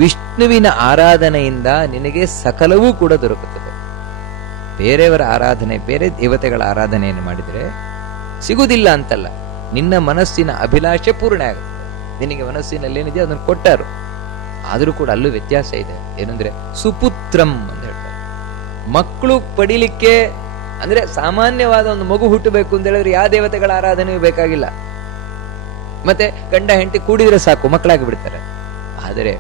ವಿಷ್ಣುವಿನ ಆರಾಧನೆಯಿಂದ ನಿನಗೆ ಸಕಲವೂ ಕೂಡ ದೊರಕುತ್ತದೆ. ಬೇರೆಯವರ ಆರಾಧನೆ, ಬೇರೆ ದೇವತೆಗಳ ಆರಾಧನೆಯನ್ನು ಮಾಡಿದರೆ ಸಿಗುವುದಿಲ್ಲ ಅಂತಲ್ಲ, ನಿನ್ನ ಮನಸ್ಸಿನ ಅಭಿಲಾಷೆ ಪೂರ್ಣ ಆಗುತ್ತೆ. ನಿನಗೆ ಮನಸ್ಸಿನಲ್ಲಿ ಏನಿದೆ ಅದನ್ನು ಕೊಟ್ಟರು, ಆದರೂ ಕೂಡ ಅಲ್ಲೂ ವ್ಯತ್ಯಾಸ ಇದೆ. ಏನಂದ್ರೆ ಸುಪುತ್ರಂ ಅಂತ ಹೇಳ್ತಾರೆ. ಮಕ್ಕಳು ಪಡಿಲಿಕ್ಕೆ ಅಂದ್ರೆ ಸಾಮಾನ್ಯವಾದ ಒಂದು ಮಗು ಹುಟ್ಟಬೇಕು ಅಂತ ಹೇಳಿದ್ರೆ ಯಾವ ದೇವತೆಗಳ ಆರಾಧನೆಯೂ ಬೇಕಾಗಿಲ್ಲ. ಮತ್ತೆ ಗಂಡ ಹೆಂಡತಿ ಕೂಡಿದ್ರೆ ಸಾಕು, ಮಕ್ಕಳಾಗಿ ಬಿಡ್ತಾರೆ. ಆದರೆ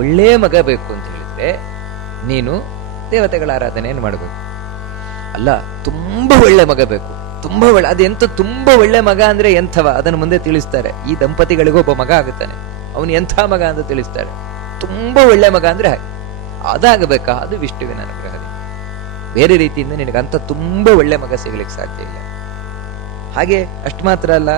ಒಳ್ಳೆಯ ಮಗ ಬೇಕು ಅಂತ ಹೇಳಿದ್ರೆ ನೀನು ದೇವತೆಗಳ ಆರಾಧನೆಯನ್ನು ಮಾಡಬೇಕು. ಅಲ್ಲ, ತುಂಬಾ ಒಳ್ಳೆ ಮಗ ಬೇಕು, ತುಂಬಾ ಒಳ್ಳೆ, ಅದೆಂತ ತುಂಬಾ ಒಳ್ಳೆ ಮಗ ಅಂದ್ರೆ ಎಂಥವ ಅದನ್ನು ಮುಂದೆ ತಿಳಿಸ್ತಾರೆ. ಈ ದಂಪತಿಗಳಿಗೂ ಒಬ್ಬ ಮಗ ಆಗುತ್ತಾನೆ, ಅವನು ಎಂಥ ಮಗ ಅಂತ ತಿಳಿಸ್ತಾರೆ. ತುಂಬಾ ಒಳ್ಳೆ ಮಗ ಅಂದ್ರೆ ಅದಾಗಬೇಕಾ, ಅದು ವಿಷ್ಣುವಿನ ಅನುಗ್ರಹದಿಂದ. ಬೇರೆ ರೀತಿಯಿಂದ ನಿನಗಂತ ತುಂಬಾ ಒಳ್ಳೆ ಮಗ ಸಿಗ್ಲಿಕ್ಕೆ ಸಾಧ್ಯ ಇಲ್ಲ. ಹಾಗೆ ಅಷ್ಟು ಮಾತ್ರ ಅಲ್ಲ,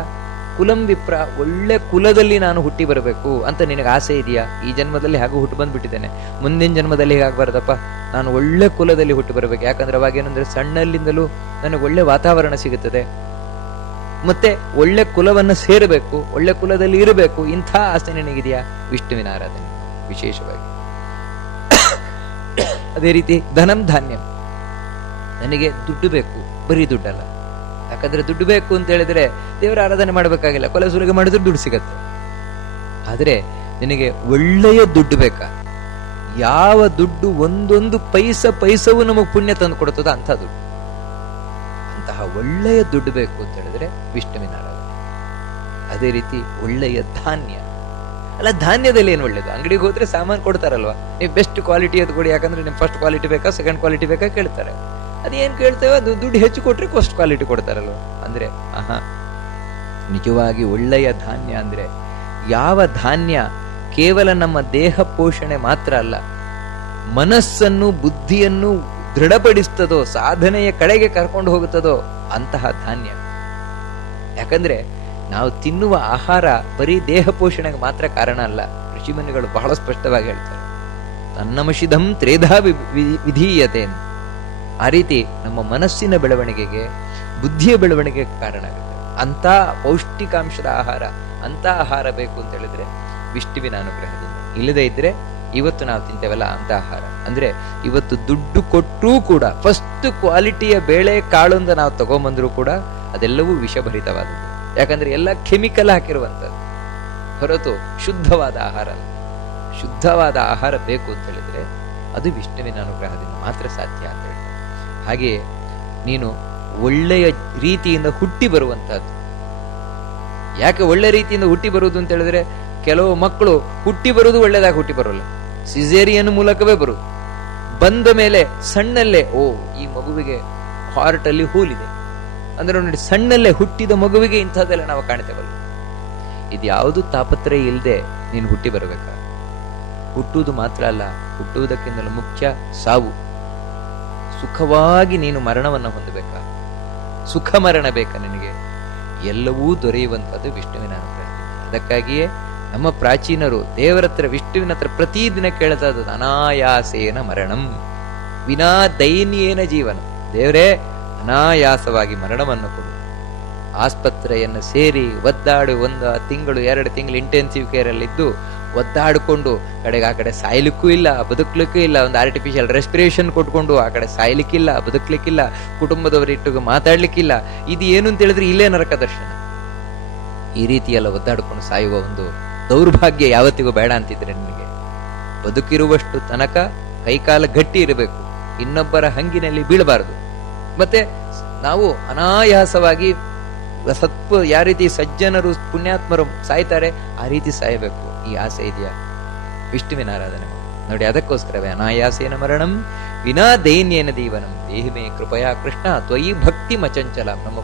ಕುಲಂ ವಿಪ್ರ, ಒಳ್ಳೆ ಕುಲದಲ್ಲಿ ನಾನು ಹುಟ್ಟಿ ಬರಬೇಕು ಅಂತ ನಿನಗೆ ಆಸೆ ಇದೆಯಾ? ಈ ಜನ್ಮದಲ್ಲಿ ಹಾಗೂ ಹುಟ್ಟು ಬಂದ್ಬಿಟ್ಟಿದ್ದೇನೆ, ಮುಂದಿನ ಜನ್ಮದಲ್ಲಿ ಹೀಗಾಗಬಾರ್ದಪ್ಪ, ನಾನು ಒಳ್ಳೆ ಕುಲದಲ್ಲಿ ಹುಟ್ಟಿ ಬರಬೇಕು. ಯಾಕಂದ್ರೆ ಅವಾಗ ಏನಂದ್ರೆ ಸಣ್ಣಲ್ಲಿಂದಲೂ ನನಗೆ ಒಳ್ಳೆ ವಾತಾವರಣ ಸಿಗುತ್ತದೆ, ಮತ್ತೆ ಒಳ್ಳೆ ಕುಲವನ್ನ ಸೇರಬೇಕು, ಒಳ್ಳೆ ಕುಲದಲ್ಲಿ ಇರಬೇಕು. ಇಂಥ ಆಸೆ ನಿನಗಿದೆಯಾ? ವಿಷ್ಣುವಿನ ಆರಾಧನೆ ವಿಶೇಷವಾಗಿ ಅದೇ ರೀತಿ ಧನಂ ಧಾನ್ಯಂ, ನನಗೆ ದುಡ್ಡು ಬೇಕು, ಬರೀ ದುಡ್ಡಲ್ಲ. ಯಾಕಂದ್ರೆ ದುಡ್ಡು ಬೇಕು ಅಂತ ಹೇಳಿದ್ರೆ ದೇವರ ಆರಾಧನೆ ಮಾಡಬೇಕಾಗಿಲ್ಲ, ಕೊಲೆ ಸುಲಿಗೆ ಮಾಡಿದ್ರೆ ದುಡ್ಡು ಸಿಗತ್ತೆ. ಆದ್ರೆ ನಿನಗೆ ಒಳ್ಳೆಯ ದುಡ್ಡು ಬೇಕಾ? ಯಾವ ದುಡ್ಡು ಒಂದೊಂದು ಪೈಸವೂ ನಮಗೆ ಪುಣ್ಯ ತಂದು ಕೊಡ್ತದ ಅಂಥ ದುಡ್ಡು, ಅಂತಹ ಒಳ್ಳೆಯ ದುಡ್ಡು ಬೇಕು ಅಂತ ಹೇಳಿದ್ರೆ ವಿಷ್ಣುವಿನ ಆರಾಧನೆ. ಅದೇ ರೀತಿ ಒಳ್ಳೆಯ ಧಾನ್ಯ ಅಲ್ಲ, ಧಾನ್ಯದಲ್ಲಿ ಏನು ಒಳ್ಳೇದು? ಅಂಗಡಿಗೆ ಹೋದ್ರೆ ಸಾಮಾನು ಕೊಡ್ತಾರಲ್ವಾ, ನೀವು ಬೆಸ್ಟ್ ಕ್ವಾಲಿಟಿ ಅದು ಕೊಡಿ, ಯಾಕಂದ್ರೆ ನಿಮ್ ಫಸ್ಟ್ ಕ್ವಾಲಿಟಿ ಬೇಕಾ ಸೆಕೆಂಡ್ ಕ್ವಾಲಿಟಿ ಬೇಕಾ ಕೇಳ್ತಾರೆ. ಅದೇನ್ ಕೇಳ್ತೇವೆ, ಅದು ದುಡ್ಡು ಹೆಚ್ಚು ಕೊಟ್ರೆ ಫಸ್ಟ್ ಕ್ವಾಲಿಟಿ ಕೊಡ್ತಾರಲ್ವ. ಅಂದ್ರೆ ನಿಜವಾಗಿ ಒಳ್ಳೆಯ ಧಾನ್ಯ ಅಂದ್ರೆ ಯಾವ ಧಾನ್ಯ ಕೇವಲ ನಮ್ಮ ದೇಹ ಪೋಷಣೆ ಮಾತ್ರ ಅಲ್ಲ, ಮನಸ್ಸನ್ನು ಬುದ್ಧಿಯನ್ನು ದೃಢಪಡಿಸ್ತದೋ, ಸಾಧನೆಯ ಕಡೆಗೆ ಕರ್ಕೊಂಡು ಹೋಗುತ್ತದೋ ಅಂತಹ ಧಾನ್ಯ. ಯಾಕಂದ್ರೆ ನಾವು ತಿನ್ನುವ ಆಹಾರ ಬರೀ ದೇಹ ಪೋಷಣೆಗೆ ಮಾತ್ರ ಕಾರಣ ಅಲ್ಲ. ಋಷಿಮುನಿಗಳು ಬಹಳ ಸ್ಪಷ್ಟವಾಗಿ ಹೇಳ್ತಾರೆ, ತನ್ನಮಶಿಧಂ ತ್ರೇಧಾ ವಿಧೀಯತೆ. ಆ ರೀತಿ ನಮ್ಮ ಮನಸ್ಸಿನ ಬೆಳವಣಿಗೆಗೆ, ಬುದ್ಧಿಯ ಬೆಳವಣಿಗೆಗೆ ಕಾರಣ ಆಗುತ್ತೆ. ಅಂತ ಪೌಷ್ಟಿಕಾಂಶದ ಆಹಾರ, ಅಂತ ಆಹಾರ ಬೇಕು ಅಂತ ಹೇಳಿದ್ರೆ ವಿಷ್ಣುವಿನ ಅನುಗ್ರಹದಿಂದ. ಇಲ್ಲದೆ ಇದ್ರೆ ಇವತ್ತು ನಾವು ತಿಂತೇವಲ್ಲ ಅಂತ ಆಹಾರ, ಅಂದ್ರೆ ಇವತ್ತು ದುಡ್ಡು ಕೊಟ್ಟರೂ ಕೂಡ ಫಸ್ಟ್ ಕ್ವಾಲಿಟಿಯ ಬೇಳೆ ಕಾಳು ಅಂತ ನಾವು ತಗೊಂಬಂದ್ರೂ ಕೂಡ ಅದೆಲ್ಲವೂ ವಿಷಭರಿತವಾದದ್ದು. ಯಾಕಂದ್ರೆ ಎಲ್ಲ ಕೆಮಿಕಲ್ ಹಾಕಿರುವಂಥದ್ದು ಹೊರತು ಶುದ್ಧವಾದ ಆಹಾರ ಅಲ್ಲ. ಶುದ್ಧವಾದ ಆಹಾರ ಬೇಕು ಅಂತ ಹೇಳಿದ್ರೆ ಅದು ವಿಷ್ಣುವಿನ ಅನುಗ್ರಹದಿಂದ ಮಾತ್ರ ಸಾಧ್ಯ ಅಂತ ಹೇಳ್ತಾರೆ. ಹಾಗೆ ನೀನು ಒಳ್ಳೆಯ ರೀತಿಯಿಂದ ಹುಟ್ಟಿ ಬರುವಂತಹದ್ದು. ಯಾಕೆ ಒಳ್ಳೆ ರೀತಿಯಿಂದ ಹುಟ್ಟಿ ಬರುವುದು ಅಂತ ಹೇಳಿದ್ರೆ, ಕೆಲವು ಮಕ್ಕಳು ಹುಟ್ಟಿ ಬರುವುದು ಒಳ್ಳೆದಾಗಿ ಹುಟ್ಟಿ ಬರೋಲ್ಲ, ಸಿಸೇರಿಯನ್ ಮೂಲಕವೇ ಬರುವುದು. ಬಂದ ಮೇಲೆ ಸಣ್ಣಲ್ಲೇ ಈ ಮಗುವಿಗೆ ಹಾರ್ಟ್ ಅಲ್ಲಿ ಹೋಲಿದೆ ಅಂದ್ರೆ ನೋಡಿ, ಸಣ್ಣಲ್ಲೇ ಹುಟ್ಟಿದ ಮಗುವಿಗೆ ಇಂಥದ್ದೆಲ್ಲ ನಾವು ಕಾಣ್ತೇವಲ್ಲ. ಇದ್ಯಾವುದು ತಾಪತ್ರಯ ಇಲ್ಲದೆ ನೀನು ಹುಟ್ಟಿ ಬರಬೇಕಾ? ಹುಟ್ಟುವುದು ಮಾತ್ರ ಅಲ್ಲ, ಹುಟ್ಟುವುದಕ್ಕಿಂತಲೂ ಮುಖ್ಯ ಸಾವು. ಸುಖವಾಗಿ ನೀನು ಮರಣವನ್ನು ಹೊಂದಬೇಕಾ? ಸುಖ ಮರಣ ಬೇಕಾ ನಿನಗೆ? ಎಲ್ಲವೂ ದೊರೆಯುವಂಥದ್ದು ವಿಷ್ಣುವಿನ ಅನುಗ್ರಹ. ಅದಕ್ಕಾಗಿಯೇ ನಮ್ಮ ಪ್ರಾಚೀನರು ದೇವರ ಹತ್ರ, ವಿಷ್ಣುವಿನ ಹತ್ರ ಪ್ರತಿದಿನ ಕೇಳ್ತದ್ದು ಅನಾಯಾಸೇನ ಮರಣಂ ವಿನಾ ದೈನ್ಯೇನ ಜೀವನ. ದೇವರೇ, ಅನಾಯಾಸವಾಗಿ ಮರಣವನ್ನು ಕೊಡು. ಆಸ್ಪತ್ರೆಯನ್ನು ಸೇರಿ ಒದ್ದಾಡಿ 1 ತಿಂಗಳು 2 ತಿಂಗಳು ಇಂಟೆನ್ಸಿವ್ ಕೇರ್ ಅಲ್ಲಿ ಇದ್ದು ಒದ್ದಾಡಿಕೊಂಡು ಕಡೆಗೆ ಆ ಕಡೆ ಸಾಯ್ಲಿಕ್ಕೂ ಇಲ್ಲ, ಬದುಕಲಿಕ್ಕೂ ಇಲ್ಲ, ಒಂದು ಆರ್ಟಿಫಿಷಿಯಲ್ ರೆಸ್ಪಿರೇಷನ್ ಕೊಟ್ಕೊಂಡು ಆ ಕಡೆ ಸಾಯ್ಲಿಕ್ಕಿಲ್ಲ, ಬದುಕಲಿಕ್ಕಿಲ್ಲ, ಕುಟುಂಬದವರಿಟ್ಟು ಮಾತಾಡ್ಲಿಕ್ಕಿಲ್ಲ. ಇದು ಏನು ಅಂತ ಹೇಳಿದ್ರೆ ಇಲ್ಲೇ ನರಕ ದರ್ಶನ. ಈ ರೀತಿಯೆಲ್ಲ ಒದ್ದಾಡಿಕೊಂಡು ಸಾಯುವ ಒಂದು ದೌರ್ಭಾಗ್ಯ ಯಾವತ್ತಿಗೂ ಬೇಡ ಅಂತಿದ್ರೆ ನಿಮಗೆ. ಬದುಕಿರುವಷ್ಟು ತನಕ ಕೈಕಾಲ ಗಟ್ಟಿ ಇರಬೇಕು, ಇನ್ನೊಬ್ಬರ ಹಂಗಿನಲ್ಲಿ ಬೀಳಬಾರದು. ಮತ್ತೆ ನಾವು ಅನಾಯಾಸವಾಗಿ ಯಾವ ರೀತಿ ಸಜ್ಜನರು ಪುಣ್ಯಾತ್ಮರು ಸಾಯ್ತಾರೆ ಆ ರೀತಿ ಸಾಯಬೇಕು. ಈ ಆಸೆ ಇದೆಯಾ? ವಿಷ್ಣುವಿನ ಆರಾಧನೆ ನೋಡಿ. ಅದಕ್ಕೋಸ್ಕರವೇ ಅನಾಯಾಸೇನ ಮರಣಂ ವಿನಾ ದೈನ್ಯೇನ ಜೀವನಂ ದೇಹಿಮೇ ಕೃಪಯಾ ಕೃಷ್ಣ ತ್ವಯಿ ಭಕ್ತಿ ಮಚಂಚಲ. ನಮ್ಮ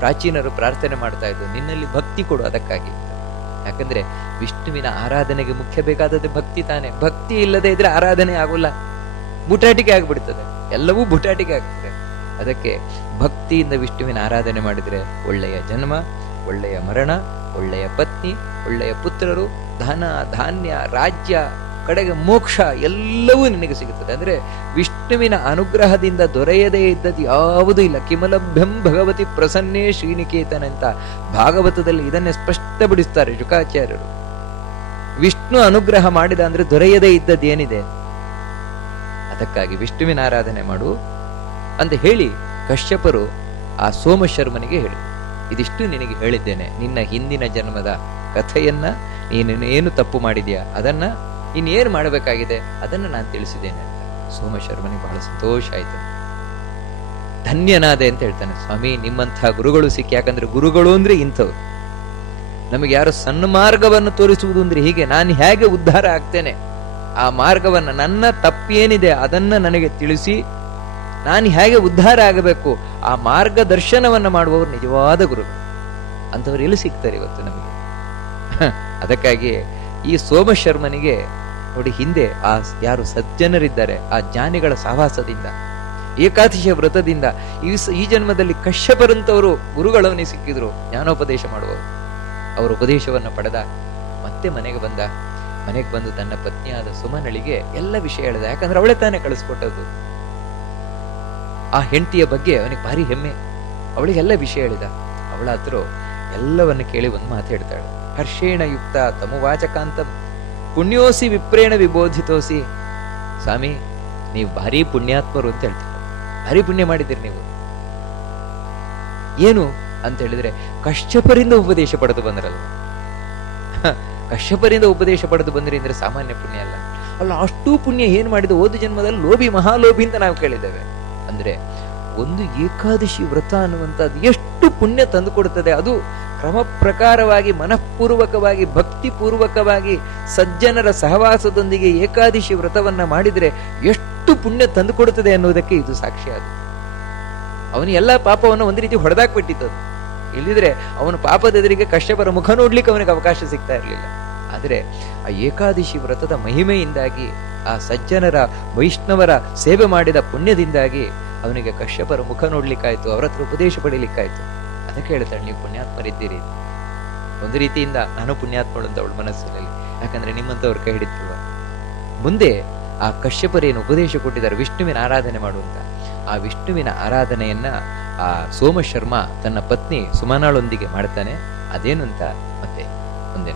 ಪ್ರಾಚೀನರು ಪ್ರಾರ್ಥನೆ ಮಾಡ್ತಾ ಇದ್ದು, ನಿನ್ನಲ್ಲಿ ಭಕ್ತಿ ಕೊಡು. ಅದಕ್ಕಾಗಿ, ಯಾಕಂದ್ರೆ ವಿಷ್ಣುವಿನ ಆರಾಧನೆಗೆ ಮುಖ್ಯ ಬೇಕಾದದ್ದು ಭಕ್ತಿ ತಾನೆ. ಭಕ್ತಿ ಇಲ್ಲದೆ ಇದ್ರೆ ಆರಾಧನೆ ಆಗೋಲ್ಲ, ಬುಟಾಟಿಕೆ ಆಗ್ಬಿಡ್ತದೆ, ಎಲ್ಲವೂ ಬುಟಾಟಿಕೆ ಆಗ್ತದೆ. ಅದಕ್ಕೆ ಭಕ್ತಿಯಿಂದ ವಿಷ್ಣುವಿನ ಆರಾಧನೆ ಮಾಡಿದ್ರೆ ಒಳ್ಳೆಯ ಜನ್ಮ, ಒಳ್ಳೆಯ ಮರಣ, ಒಳ್ಳೆಯ ಪತ್ನಿ, ಒಳ್ಳೆಯ ಪುತ್ರರು, ಧನ ಧಾನ್ಯ, ರಾಜ್ಯ, ಕಡೆಗೆ ಮೋಕ್ಷ ಎಲ್ಲವೂ ನಿನಗೆ ಸಿಗುತ್ತದೆ. ಅಂದ್ರೆ ವಿಷ್ಣುವಿನ ಅನುಗ್ರಹದಿಂದ ದೊರೆಯದೇ ಇದ್ದದ್ದು ಯಾವುದೂ ಇಲ್ಲ. ಕಿಮಲಭ್ಯಂ ಭಗವತಿ ಪ್ರಸನ್ನೇ ಶ್ರೀನಿಕೇತನ ಅಂತ ಭಾಗವತದಲ್ಲಿ ಇದನ್ನೇ ಸ್ಪಷ್ಟಪಡಿಸ್ತಾರೆ ಶುಕಾಚಾರ್ಯರು. ವಿಷ್ಣು ಅನುಗ್ರಹ ಮಾಡಿದ ಅಂದ್ರೆ ದೊರೆಯದೇ ಇದ್ದದ್ದು ಏನಿದೆ? ಅದಕ್ಕಾಗಿ ವಿಷ್ಣುವಿನ ಆರಾಧನೆ ಮಾಡು ಅಂತ ಹೇಳಿ ಕಶ್ಯಪರು ಆ ಸೋಮಶರ್ಮನಿಗೆ ಹೇಳಿ, ಇದಿಷ್ಟು ನಿನಗೆ ಹೇಳಿದ್ದೇನೆ, ನಿನ್ನ ಹಿಂದಿನ ಜನ್ಮದ ಕಥೆಯನ್ನ, ನೀನು ಏನು ತಪ್ಪು ಮಾಡಿದ್ಯಾ ಅದನ್ನ, ಇನ್ನೇನು ಮಾಡಬೇಕಾಗಿದೆ ಅದನ್ನ ನಾನು ತಿಳಿಸಿದ್ದೇನೆ ಅಂತ. ಸೋಮಶರ್ಮನಿಗೆ ಬಹಳ ಸಂತೋಷ ಆಯ್ತು, ಧನ್ಯನಾದೆ ಅಂತ ಹೇಳ್ತಾನೆ. ಸ್ವಾಮಿ, ನಿಮ್ಮಂತಹ ಗುರುಗಳು ಸಿಕ್ಕಿ. ಯಾಕಂದ್ರೆ ಗುರುಗಳು ಅಂದ್ರೆ ಇಂಥವ್ರು. ನಮಗೆ ಯಾರು ಸನ್ಮಾರ್ಗವನ್ನು ತೋರಿಸುವುದು ಅಂದ್ರೆ ಹೀಗೆ, ನಾನು ಹೇಗೆ ಉದ್ಧಾರ ಆಗ್ತೇನೆ, ಆ ಮಾರ್ಗವನ್ನ, ನನ್ನ ತಪ್ಪೇನಿದೆ ಅದನ್ನ ನನಗೆ ತಿಳಿಸಿ ನಾನು ಹೇಗೆ ಉದ್ಧಾರ ಆಗಬೇಕು, ಆ ಮಾರ್ಗದರ್ಶನವನ್ನ ಮಾಡುವವರು ನಿಜವಾದ ಗುರುಗಳು. ಅಂಥವ್ರು ಎಲ್ಲಿ ಸಿಗ್ತಾರೆ ಇವತ್ತು ನಮಗೆ? ಅದಕ್ಕಾಗಿ ಈ ಸೋಮಶರ್ಮನಿಗೆ ನೋಡಿ, ಹಿಂದೆ ಆ ಯಾರು ಸಜ್ಜನರಿದ್ದಾರೆ ಆ ಜ್ಞಾನಿಗಳ ಸಹವಾಸದಿಂದ, ಏಕಾದಶಿಯ ವ್ರತದಿಂದ ಈ ಜನ್ಮದಲ್ಲಿ ಕಶ್ಯಪರಂತವರು ಗುರುಗಳವನಿಗೆ ಸಿಕ್ಕಿದ್ರು, ಜ್ಞಾನೋಪದೇಶ ಮಾಡುವವರು. ಅವರ ಉಪದೇಶವನ್ನು ಪಡೆದ, ಮತ್ತೆ ಮನೆಗೆ ಬಂದು ತನ್ನ ಪತ್ನಿಯಾದ ಸುಮನಳಿಗೆ ಎಲ್ಲ ವಿಷಯ ಹೇಳಿದ. ಯಾಕಂದ್ರೆ ಅವಳೇ ತಾನೇ ಕಳಿಸ್ಕೊಟ್ಟದ್ದು. ಆ ಹೆಂಡತಿಯ ಬಗ್ಗೆ ಅವನಿಗೆ ಭಾರಿ ಹೆಮ್ಮೆ. ಅವಳಿಗೆಲ್ಲ ವಿಷಯ ಹೇಳಿದ. ಅವಳ ಹತ್ರ ಎಲ್ಲವನ್ನು ಕೇಳಿ ಒಂದು ಮಾತು ಹೇಳ್ತಾಳೆ, ಹರ್ಷೇಣ ಯುಕ್ತ ತಮುವಾಚಕಾಂತಂ ಪುಣ್ಯೋಸಿ ವಿಪ್ರೇಣ ವಿಬೋಧಿತೋಸಿ. ಸ್ವಾಮಿ, ನೀವು ಭಾರಿ ಪುಣ್ಯಾತ್ಮರು ಅಂತ ಹೇಳ್ತಾರೆ. ಭಾರಿ ಪುಣ್ಯ ಮಾಡಿದ್ದೀರಿ ನೀವು. ಏನು ಅಂತ ಹೇಳಿದ್ರೆ ಕಶ್ಯಪರಿಂದ ಉಪದೇಶ ಪಡೆದು ಬಂದ್ರಲ್ಲ. ಕಶ್ಯಪರಿಂದ ಉಪದೇಶ ಪಡೆದು ಬಂದ್ರಿ ಅಂದ್ರೆ ಸಾಮಾನ್ಯ ಪುಣ್ಯ ಅಲ್ಲ. ಅಲ್ಲ, ಅಷ್ಟೂ ಪುಣ್ಯ ಏನ್ ಮಾಡಿದ? ಓದು ಜನ್ಮದಲ್ಲಿ ಲೋಭಿ ಮಹಾಲೋಭಿ ಅಂತ ನಾವು ಕೇಳಿದ್ದೇವೆ. ಅಂದ್ರೆ ಒಂದು ಏಕಾದಶಿ ವ್ರತ ಅನ್ನುವಂಥದ್ದು ಎಷ್ಟು ಪುಣ್ಯ ತಂದು ಕೊಡುತ್ತದೆ. ಅದು ಕ್ರಮ ಪ್ರಕಾರವಾಗಿ ಮನಃಪೂರ್ವಕವಾಗಿ ಭಕ್ತಿಪೂರ್ವಕವಾಗಿ ಸಜ್ಜನರ ಸಹವಾಸದೊಂದಿಗೆ ಏಕಾದಶಿ ವ್ರತವನ್ನ ಮಾಡಿದ್ರೆ ಎಷ್ಟು ಪುಣ್ಯ ತಂದು ಕೊಡುತ್ತದೆ ಅನ್ನುವುದಕ್ಕೆ ಇದು ಸಾಕ್ಷಿ. ಅದು ಅವನು ಎಲ್ಲ ಪಾಪವನ್ನು ಒಂದು ರೀತಿ ಹೊಡೆದಾಕ್ಬಿಟ್ಟಿತ್ತು. ಅದು ಇಲ್ಲಿದ್ರೆ ಅವನ ಪಾಪದ ಎದುರಿಗೆ ಕಶ್ಯಪರ ಮುಖ ನೋಡ್ಲಿಕ್ಕೆ ಅವನಿಗೆ ಅವಕಾಶ ಸಿಗ್ತಾ ಇರಲಿಲ್ಲ. ಆದರೆ ಆ ಏಕಾದಶಿ ವ್ರತದ ಮಹಿಮೆಯಿಂದಾಗಿ, ಆ ಸಜ್ಜನರ ವೈಷ್ಣವರ ಸೇವೆ ಮಾಡಿದ ಪುಣ್ಯದಿಂದಾಗಿ ಅವನಿಗೆ ಕಶ್ಯಪರ ಮುಖ ನೋಡ್ಲಿಕ್ಕಾಯ್ತು, ಅವರ ಹತ್ರ ಉಪದೇಶ ಪಡೀಲಿಕ್ಕಾಯ್ತು. ಅದಕ್ಕೆ ಹೇಳ್ತಾಳೆ, ನೀವು ಪುಣ್ಯಾತ್ಮರಿದ್ದೀರಿ. ಒಂದು ರೀತಿಯಿಂದ ನಾನು ಪುಣ್ಯಾತ್ಮಳು ಅಂತ ಅವಳ ಮನಸ್ಸಿನಲ್ಲಿ. ಯಾಕಂದ್ರೆ ನಿಮ್ಮಂತವ್ರ ಕೈ ಹಿಡಿತಿರುವ ಮುಂದೆ ಆ ಕಶ್ಯಪರೇನು ಉಪದೇಶ ಕೊಟ್ಟಿದ್ದಾರೆ ವಿಷ್ಣುವಿನ ಆರಾಧನೆ ಮಾಡುವಂತ. ಆ ವಿಷ್ಣುವಿನ ಆರಾಧನೆಯನ್ನ ಆ ಸೋಮಶರ್ಮ ತನ್ನ ಪತ್ನಿ ಸುಮನಾಳೊಂದಿಗೆ ಮಾಡ್ತಾನೆ. ಅದೇನು ಅಂತ ಮತ್ತೆ ಮುಂದೆ